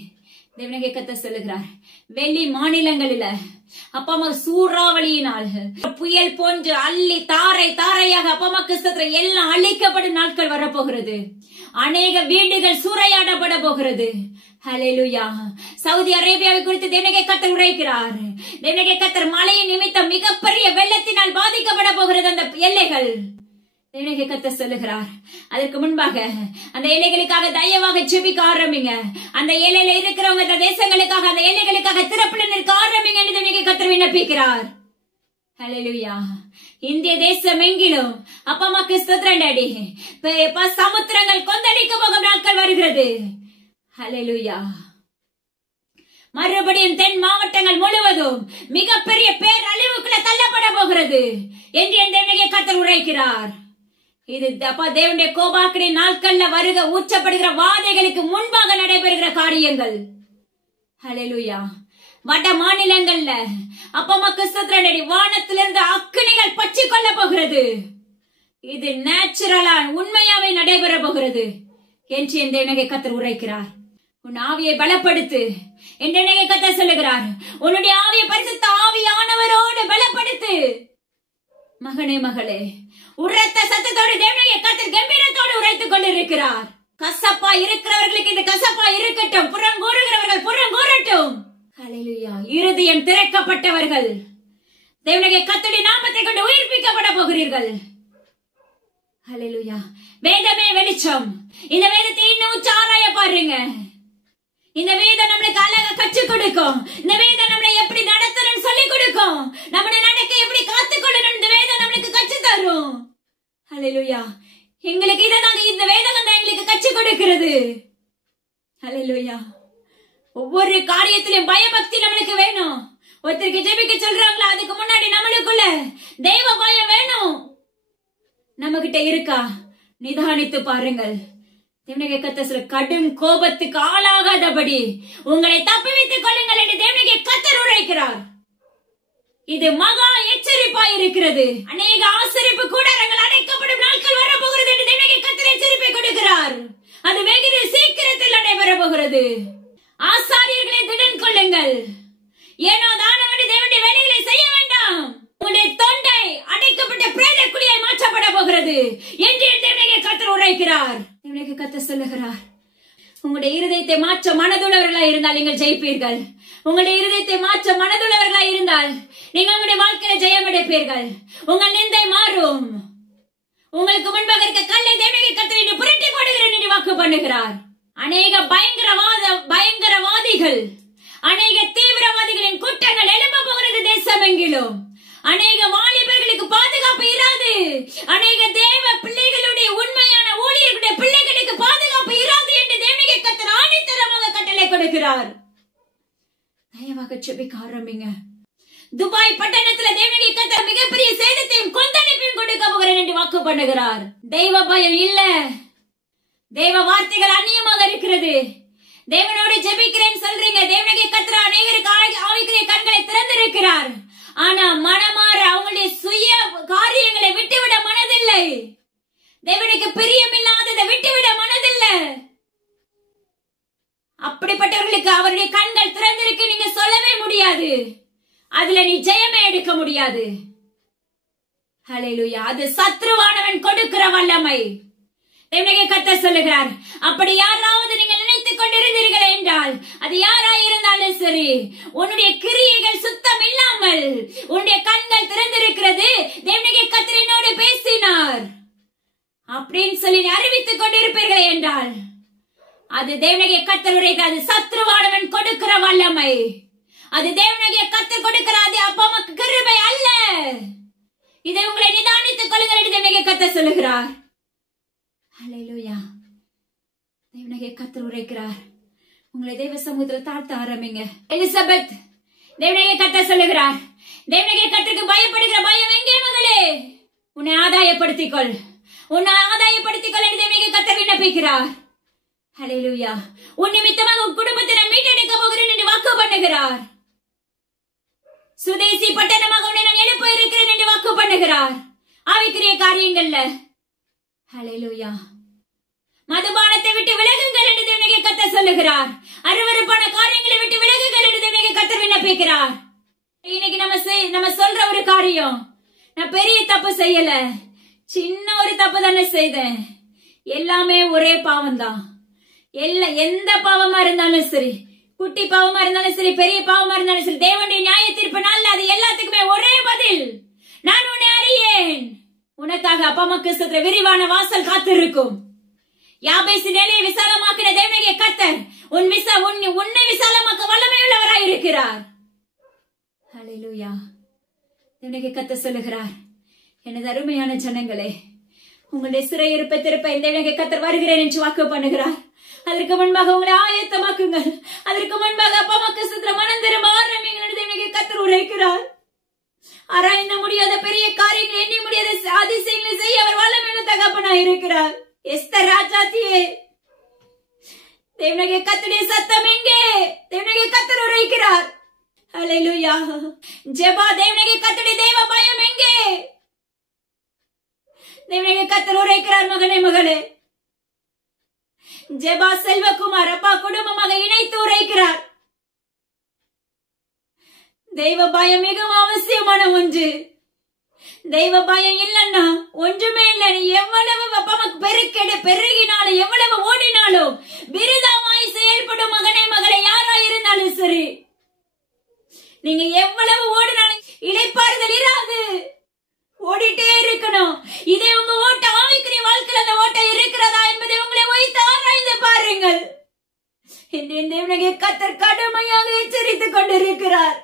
தேவனுடைய கர்த்தர் சொல்லுகிறார், வெளி மாநிலங்களில அப்பா அம்மா சூறாவளியினால் புயல் போன்று அள்ளி தாரையாக அப்பா அம்மாக்கு ஸ்தோத்திரம் எல்லாம் அழிக்கப்படும் நாட்கள் வரப்போகிறது. அநேக வீடுகள் சூறையாடப்பட போகிறது. ஹல்லேலூயா. சவுதி அரேபியாவை குறித்து தேவனுடைய கர்த்தர் உரைக்கிறார். தேவனுடைய கர்த்தர் மழையின் நிமித்தம் மிகப்பெரிய வெள்ளத்தினால் பாதிக்கப்பட போகிறது அந்த எல்லைகள். தேவனுடைய கர்த்தர் சொல்லுகிறார், அதற்கு முன்பாக அந்த எல்லைகளுக்காக தயவாக ஜெபிக்க ஆரம்பிங்க. அந்த எல்லையில இருக்கிறவங்க அந்த தேசங்களுக்காக அந்த எல்லைகளுக்காக திறப்புல நிற்க ஆரம்பிங்க என்று தேவனுடைய கர்த்தர் விண்ணப்பிக்கிறார். ஹல்லேலூயா. இந்திய தேசம் எங்கிலும் அப்பா அம்மாக்கு ஸ்தோத்திரம் டாடி. சமுத்திரங்கள் கொந்தளிக்க போகும் நாட்கள் வருகிறது. ஹல்லேலூயா. மறுபடியும் தென் மாவட்டங்கள் முழுவதும் மிகப்பெரிய பேரழிவுக்குள்ள தள்ளப்பட போகிறது என்று தேவனுடைய கர்த்தர் உரைக்கிறார். இது அப்பா தேவனுடைய கோபாக்கினை நாட்கள்ல வருக ஊற்றப்படுகிற வாதைகளுக்கு முன்பாக நடைபெறுகிற காரியங்கள். ஹல்லேலூயா. வட மாநிலங்கள்ல அப்பா அம்மாக்கு ஸ்தோத்திரம் டாடி வானத்திலிருந்து அக்கினிகள் பற்றி கொள்ள போகிறது. இது நேச்சுரலா உண்மையாவே நடைபெற போகிறது என்று தேவனுடைய கர்த்தர் உரைக்கிறார். உன் ஆவியை பலப்படுத்து என்று கர்த்தர் சொல்லுகிறார். உன்னுடைய ஆவியை பரிசுத்த ஆவியானவரோடு பலப்படுத்து. மகனே மகளே, உரத்த சத்தத்தோடு தேவனுடைய கர்த்தர் கம்பீரத்தோடு உரைத்துக் கொண்டிருக்கிறார். கசப்பா இருக்கிறவர்களுக்கு இந்த கசப்பா இருக்கட்டும், புறங்கூறுகிறவர்கள் புறங்கூறட்டும். ஹல்லேலூயா. இருதயம் திறக்கப்பட்டவர்கள் தேவனுடைய கர்த்தருடைய நாமத்தை கொண்டு உயிர்ப்பிக்கப்பட போகிறீர்கள். ஹல்லேலூயா. வேதமே வெளிச்சம். இந்த வேதத்தை இன்னும் ஆராய பாருங்க. இந்த வேதம் நம்மளுக்கு அழகா கற்றுக் கொடுக்கும். இந்த வேதம் நம்மளை எப்படி நடத்தணும்னு சொல்லி கொடுக்கும். நம்முடைய நடக்கை எப்படி காத்துக்கொள்ளணும் இந்த வேதம் நம்மளுக்கு கற்று தரும். ஹல்லேலூயா. எங்களுக்கு இதான் இந்த வேதம் தான் எங்களுக்கு கற்றுக் கொடுக்கிறது. ஹல்லேலூயா. ஒவ்வொரு காரியத்திலும் பயபக்தி நம்மளுக்கு வேணும். ஒருத்தருக்கு ஜெபிக்க சொல்றாங்களா, அதுக்கு முன்னாடி நம்மளுக்குள்ள தெய்வ பயம் வேணும். நம்ம கிட்ட இருக்கா? நிதானித்து பாருங்கள். தேவனுடைய கர்த்தர் சொல்ல, கடும் கோபத்துக்கு ஆளாகாதபடி உங்களை தப்புவித்துக் கொள்ளுங்கள் என்று தேவனுடைய கர்த்தர் உரைக்கிறார். இது மகா எச்சரிப்பாய் இருக்கிறது. அநேக ஆசரிப்பு கூடாரங்கள் அடைக்கப்படும் நாட்கள் வரப்போகிறது என்று தேவனுடைய கர்த்தர் எச்சரிப்பை கொடுக்கிறார். அது வெகு சீக்கிரத்தில் நடைபெற போகிறது. ஆசாரியர்களை திடன் கொள்ளுங்கள். ஏனோ தானவடி தேவனுடைய வேலைகளை செய்ய வேண்டாம். உங்களுடைய தொண்டை அடைக்கப்பட்ட பிரேத குழியாய் மாற்றப்பட போகிறது என்று தேவனுடைய கர்த்தர் உரைக்கிறார். தேவனுடைய கர்த்தர் சொல்லுகிறார், உங்களுடைய இருதயத்தை மாற்ற மனதுள்ளவர்களாய் இருந்தால் நீங்கள் ஜெயிப்பீர்கள். உங்களுடைய இருதயத்தை மாற்ற மனதுள்ளவர்களாய் இருந்தால் நீங்கள் உங்களுடைய வாழ்க்கையில ஜெயம் அடைப்பீர்கள். உங்கள் நிந்தை மாறும். உங்களுக்கு முன்பாக இருக்க கல்லை தேவனுடைய கர்த்தர் புரட்டி போடுகிறேன் என்று வாக்கு பண்ணுகிறார். அநேக பயங்கரவாதிகள், அநேக தீவிரவாதிகளின் கூட்டங்கள் எழும்ப போகிறது தேசம் எங்கிலும். அநேக வாலிபர்களுக்கு பாதுகாப்பு இராது. அநேக தேவ பிள்ளைகளுடைய உண்மையான ஊழியர்களுடைய பிள்ளைகளுக்கு பாதுகாப்பு இராது என்று தேவனுடைய கர்த்தர் ஆணித்தரமாக கட்டளை கொடுக்கிறார். தயவாக ஜெபிக்க ஆரம்பிங்க. துபாய் பட்டணத்துல தேவனுடைய கர்த்தர் மிகப்பெரிய சேதத்தையும் கொந்தளிப்பையும் கொடுக்க போகிறேன் என்று வாக்கு பண்ணுகிறார். தெய்வ பயம் இல்ல, தெய்வ வார்த்தைகள் அந்நியமாக இருக்கிறது. தேவனோடு ஜெபிக்கிறேன் சொல்றீங்க. தேவனுடைய கர்த்தர் அநேகருக்கு ஆவிக்குரிய கண்களை திறந்திருக்கிறார். ஆனா மனமாற அவங்களுடைய சுய காரியங்களை விட்டுவிட மனதில்லை. தேவனுக்கு பிரியமில்லாததை விட்டுவிட மனதில்லை. அப்படிப்பட்டவர்களுக்கு அவருடைய கண்கள் திறந்திருக்கு நீங்க சொல்லவே முடியாது. அதுல நீ ஜெயமே எடுக்க முடியாது. ஹல்லேலூயா. அது சத்ருவானவன் கொடுக்கிற வல்லமை. தேவனுடைய கர்த்தர் சொல்லுகிறார், அப்படி யாராவது நீங்கள் நினைத்துக் கொண்டிருந்தீர்கள் என்றால் அது யாராயிருந்தாலும் சரி, உன்னுடைய கிரியைகள் சுத்தம் இல்லாமல் உன்னுடைய கண்கள் திறந்திருக்கிறது, தேவனுடைய கர்த்தர் என்னோடு பேசினார் அப்படின்னு சொல்லி அறிவித்துக் கொண்டிருப்பீர்கள் என்றால் அது தேவனுடைய கர்த்தருடைய, அது சத்ருவானவன் கொடுக்கிற வல்லமை. அது தேவனுடைய கர்த்தர் கொடுக்கிறாது. அப்பா அம்மாக்கு கிருபை அல்ல. இதை உங்களை நிதானித்துக் கொள்ளுங்கள் என்று தேவனுடைய கர்த்தர் சொல்லுகிறார். ஹல்லேலூயா. தேவனுடைய கர்த்தர் உரைக்கிறார். உங்களை தேவ சமூகத்தில் தாழ்த்த ஆரம்பிங்க. எலிசபெத், தேவனுடைய கர்த்தர் சொல்லுகிறார், தேவனுடைய கர்த்தருக்கு பயப்படுகிற பயம் எங்கே மகளே? உன்னை ஆதாயப்படுத்திக் கொள், உன்னை ஆதாயப்படுத்திக் கொள் என்று தேவனுடைய கர்த்தர் விண்ணப்பிக்கிறார். ஹல்லேலூயா. உன் நிமித்தமாக உன் குடும்பத்தை நான் மீட்டெடுக்க போகிறேன் என்று வாக்கு பண்ணுகிறார். சுதேசி பட்டணமாக உன்னை நான் எழுப்ப இருக்கிறேன் என்று வாக்கு பண்ணுகிறார். ஆவிக்குரிய காரியங்கள்ல. ஹல்லேலூயா. மதுபானத்தை விட்டு விலகுங்கள் என்று தேவனுடைய கர்த்தர் சொல்லுகிறார். அருவருப்பான காரியங்களை விட்டு விலகுங்கள் என்று தேவனுடைய கர்த்தர் விண்ணப்பிக்கிறார். இன்னைக்கு நம்ம சொல்ற ஒரு காரியம், நான் பெரிய தப்பு செய்யல, சின்ன ஒரு தப்பு தானே செய்தேன், எல்லாமே ஒரே பாவம் தான். எந்த பாவமா இருந்தாலும் சரி, குட்டி பாவமா இருந்தாலும் சரி, பெரிய பாவமா இருந்தாலும் சரி, தேவனுடைய நியாய தீர்ப்பு நாள் அது எல்லாத்துக்குமே ஒரே பதில். நான் உன்னை அறியேன். உனக்காக அப்பா அம்மா கிறிஸ்துவ விரிவான வாசல் காத்திருக்கும். யாபேசு நிலையை விசாலமாக்கின தேவனுடைய கர்த்தர் உன்னை விசாலமாக்க வல்லமையுள்ளவராய் இருக்கிறார். ஹல்லேலூயா. தேவனுடைய கர்த்தர் சொல்லுகிறார், எனது அருமையான ஜனங்களே, உங்களுடைய சிறையிருப்பை திருப்ப இந்த தேவனுடைய கர்த்தர் வருகிறேன் என்று வாக்கு பண்ணுகிறார். அதற்கு முன்பாக உங்களை ஆயத்தமாக்குங்கள். அதற்கு முன்பாக அப்பா அம்மா கிறிஸ்துவ மனம் திரும்ப ஆரம்பிங்கள் என்று தேவனுடைய கர்த்தர் உரைக்கிறார். ஆராய்ந்த முடியாத பெரிய காரியங்கள், எண்ணி முடியாத அதிசயங்களை செய்ய அவர் வல்லமையுள்ள தகப்பனாய் இருக்கிறார். எஸ்தர் ராஜாத்தியே, தேவனுடைய கர்த்தருடைய சத்தம் எங்கே? தேவனுடைய கர்த்தர் உரைக்கிறார். ஹல்லேலூயா. ஜெபா, தேவனுடைய கர்த்தருடைய தேவ பயம் எங்கே? தேவனுடைய கர்த்தர் உரைக்கிறார். மகனே மகளே, ஜெபா செல்வகுமார் அப்பா குடும்பமாக இணைத்து உரைக்கிறார். தெய்வ பயம் மிகவும் அவசியமான ஒன்று. தெய்வ பயம் இல்லன்னா ஒன்றுமே இல்லை. நீ எவ்வளவு பெருகினாலும் எவ்வளவு ஓடினாலும் விருதாவாய் செயல்படும் மகனே மகளை யாரா இருந்தாலும் சரி, நீங்க எவ்வளவு ஓடினாலும் இளைப்பாறுதல் இராது. ஓடிட்டே இருக்கணும். இதே உங்க ஓட்ட ஆவிக்குரிய வாழ்க்கையில் அந்த ஓட்டம் இருக்கிறதா என்பதை உங்களை வைத்து ஆராய்ந்து பாருங்கள். தேவனுடைய கர்த்தர் கடுமையாக எச்சரித்துக் கொண்டிருக்கிறார்.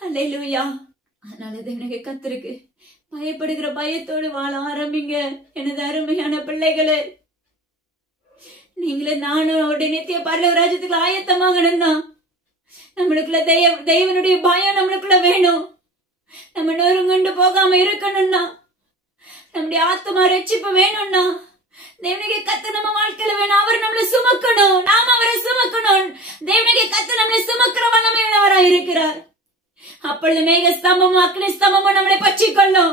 ஹல்லேலூயா. அதனால தேவனுடைய கர்த்தருக்கு பயப்படுகிற பயத்தோடு வாழ ஆரம்பிங்க. எனது அருமையான பிள்ளைகளே, நீங்களே நானும் நித்திய பரலோக ராஜ்யத்துக்கு ஆயத்தமாகணும்னா நம்மளுக்குள்ள தெய்வனுடைய பயம் நம்மளுக்குள்ள வேணும். நம்ம நொறுங்குண்டு போகாம இருக்கணும்னா, நம்முடைய ஆத்மா ரட்சிப்பு வேணும்னா தேவனுடைய கர்த்தர் நம்ம வாழ்க்கையில வேணும். அவர் நம்மளை சுமக்கணும், நாம அவரை சுமக்கணும். தேவனுடைய கர்த்தர் நம்மளை சுமக்கிற வல்லமையுள்ளவராய் இருக்கிறார். அப்பொழுது மேக ஸ்தம்பமும் அக்னி ஸ்தம்பமும் நம்மளை பற்றி கொள்ளும்.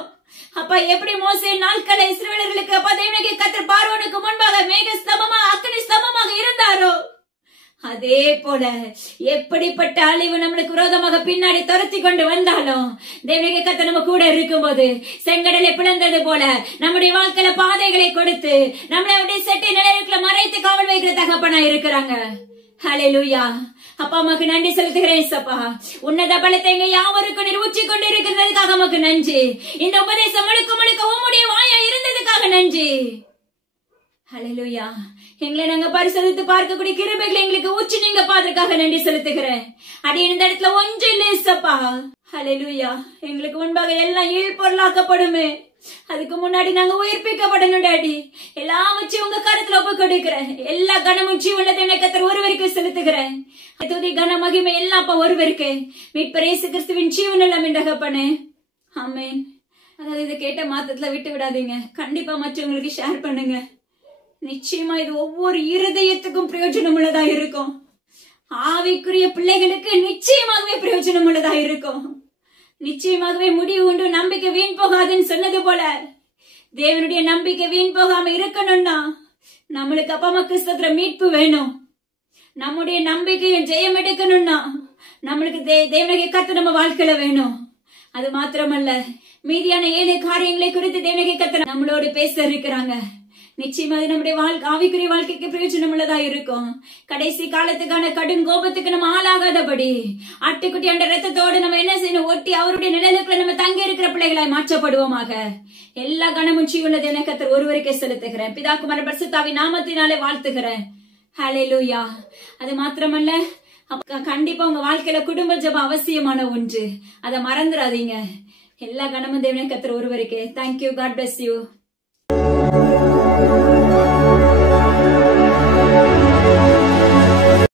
அப்ப எப்படி மோசே நாட்களை இஸ்ரவேலர்களுக்கு அப்ப தேவனுடைய கர்த்தர் பார்வோனுக்கு முன்பாக மேக ஸ்தம்பமாக அக்னி ஸ்தம்பமாக இருந்தாரோ, அதே போல எப்படிப்பட்ட அழிவு நம்மளுக்கு விரோதமாக பின்னாடி துரத்தி கொண்டு வந்தாலும் தேவனுடைய கர்த்தர் நம்ம கூட இருக்கும்போது செங்கடலை பிளந்தது போல நம்முடைய வாழ்க்கையில பாதைகளை கொடுத்து நம்மளை அப்படியே செட்டி நிலையத்துல மறைத்து காவல் வைக்கிற தகப்பனா இருக்கிறாங்க. ஹல்லேலூயா. அப்பா அம்மாக்கு நன்றி செலுத்துகிறேன். சப்பா, உன்னத பலத்தை எங்க யாவருக்கும் நிறுவச்சி கொண்டு இருக்கிறதுக்காக நமக்கு நன்றி. இந்த உபதேசம் முழுக்க முழுக்க உம்முடைய வாயா இருந்ததுக்காக நன்றி. ஹல்லேலூயா. எங்களை நாங்க பரிசோதித்து பார்க்கக்கூடிய கிருபைகளை எங்களுக்கு ஊற்றி நீங்க பாதற்காக நன்றி செலுத்துகிறேன். அடி இந்த இடத்துல ஒன்று இல்லை ஏசப்பா. ஹல்லேலூயா. எங்களுக்கு முன்பாக எல்லாம் பொருளாக்கப்படுமே, அதுக்கு முன்னாடி நாங்க உயிர்ப்பிக்கப்படணும் டாடி. எல்லாவற்றையும் உங்க கருத்துல ஒப்பு கொடுக்கிறேன். எல்லா கனமும் ஜீவனத்தை கர்த்தர் ஒருவருக்கு செலுத்துகிறேன். துதி கன மகிமை எல்லாம் அப்ப ஒருவருக்கு மீட்பர் இயேசு கிறிஸ்துவின் ஜீவன் எல்லாம் தகப்பனே. ஆமென். அதாவது இதை கேட்ட மாத்தத்துல விட்டு விடாதீங்க. கண்டிப்பா மற்றவங்களுக்கு ஷேர் பண்ணுங்க. நிச்சயமா இது ஒவ்வொரு இருதயத்துக்கும் பிரயோஜனம் உள்ளதா இருக்கும். ஆவிக்குரிய பிள்ளைகளுக்கு நிச்சயமாகவே பிரயோஜனம் உள்ளதா இருக்கும். நிச்சயமாகவே முடிவு உண்டு, நம்பிக்கை வீண் போகாதுன்னு சொன்னது போல தேவனுடைய நம்பிக்கை வீண் போகாம இருக்கணும்னா நம்மளுக்கு அப்பா கிறிஸ்துவ மீட்பு வேணும். நம்முடைய நம்பிக்கையும் ஜெயம் எடுக்கணும்னா நம்மளுக்கு தேவனுடைய கர்த்தர் நம்ம வாழ்க்கையில வேணும். அது மாத்திரமல்ல, மீதியான 7 காரியங்களை குறித்து தேவனுடைய கர்த்தர் நம்மளோடு பேச இருக்கிறாங்க. நிச்சயமா அது நம்முடைய ஆவிக்குரிய வாழ்க்கைக்கு பிரயோஜனம் உள்ளதா இருக்கும். கடைசி காலத்துக்கான கடும் கோபத்துக்கு நம்ம ஆளாகாதபடி ஆட்டுக்குட்டி என்ற ரத்தத்தோடு நம்ம என்ன செய்யணும், ஒட்டி அவருடைய நிழலுக்குள்ள நம்ம தங்கி இருக்கிற பிள்ளைகளாய் மாற்றப்படுவோமாக. எல்லா கனமும் ஜீவனுள்ள தேவனை கர்த்தர் ஒருவருக்கே செலுத்துகிறேன். பிதா குமாரன் பரிசுத்தாவின் நாமத்தினாலே வாழ்த்துகிறேன். ஹல்லேலூயா. அது மாத்திரமல்ல, கண்டிப்பா உங்க வாழ்க்கையில குடும்ப ஜெபம் அவசியமான ஒன்று. அதை மறந்துடாதீங்க. எல்லா கனமும் தேவனை கர்த்தர் ஒருவருக்கே. தேங்க்யூ. God bless you.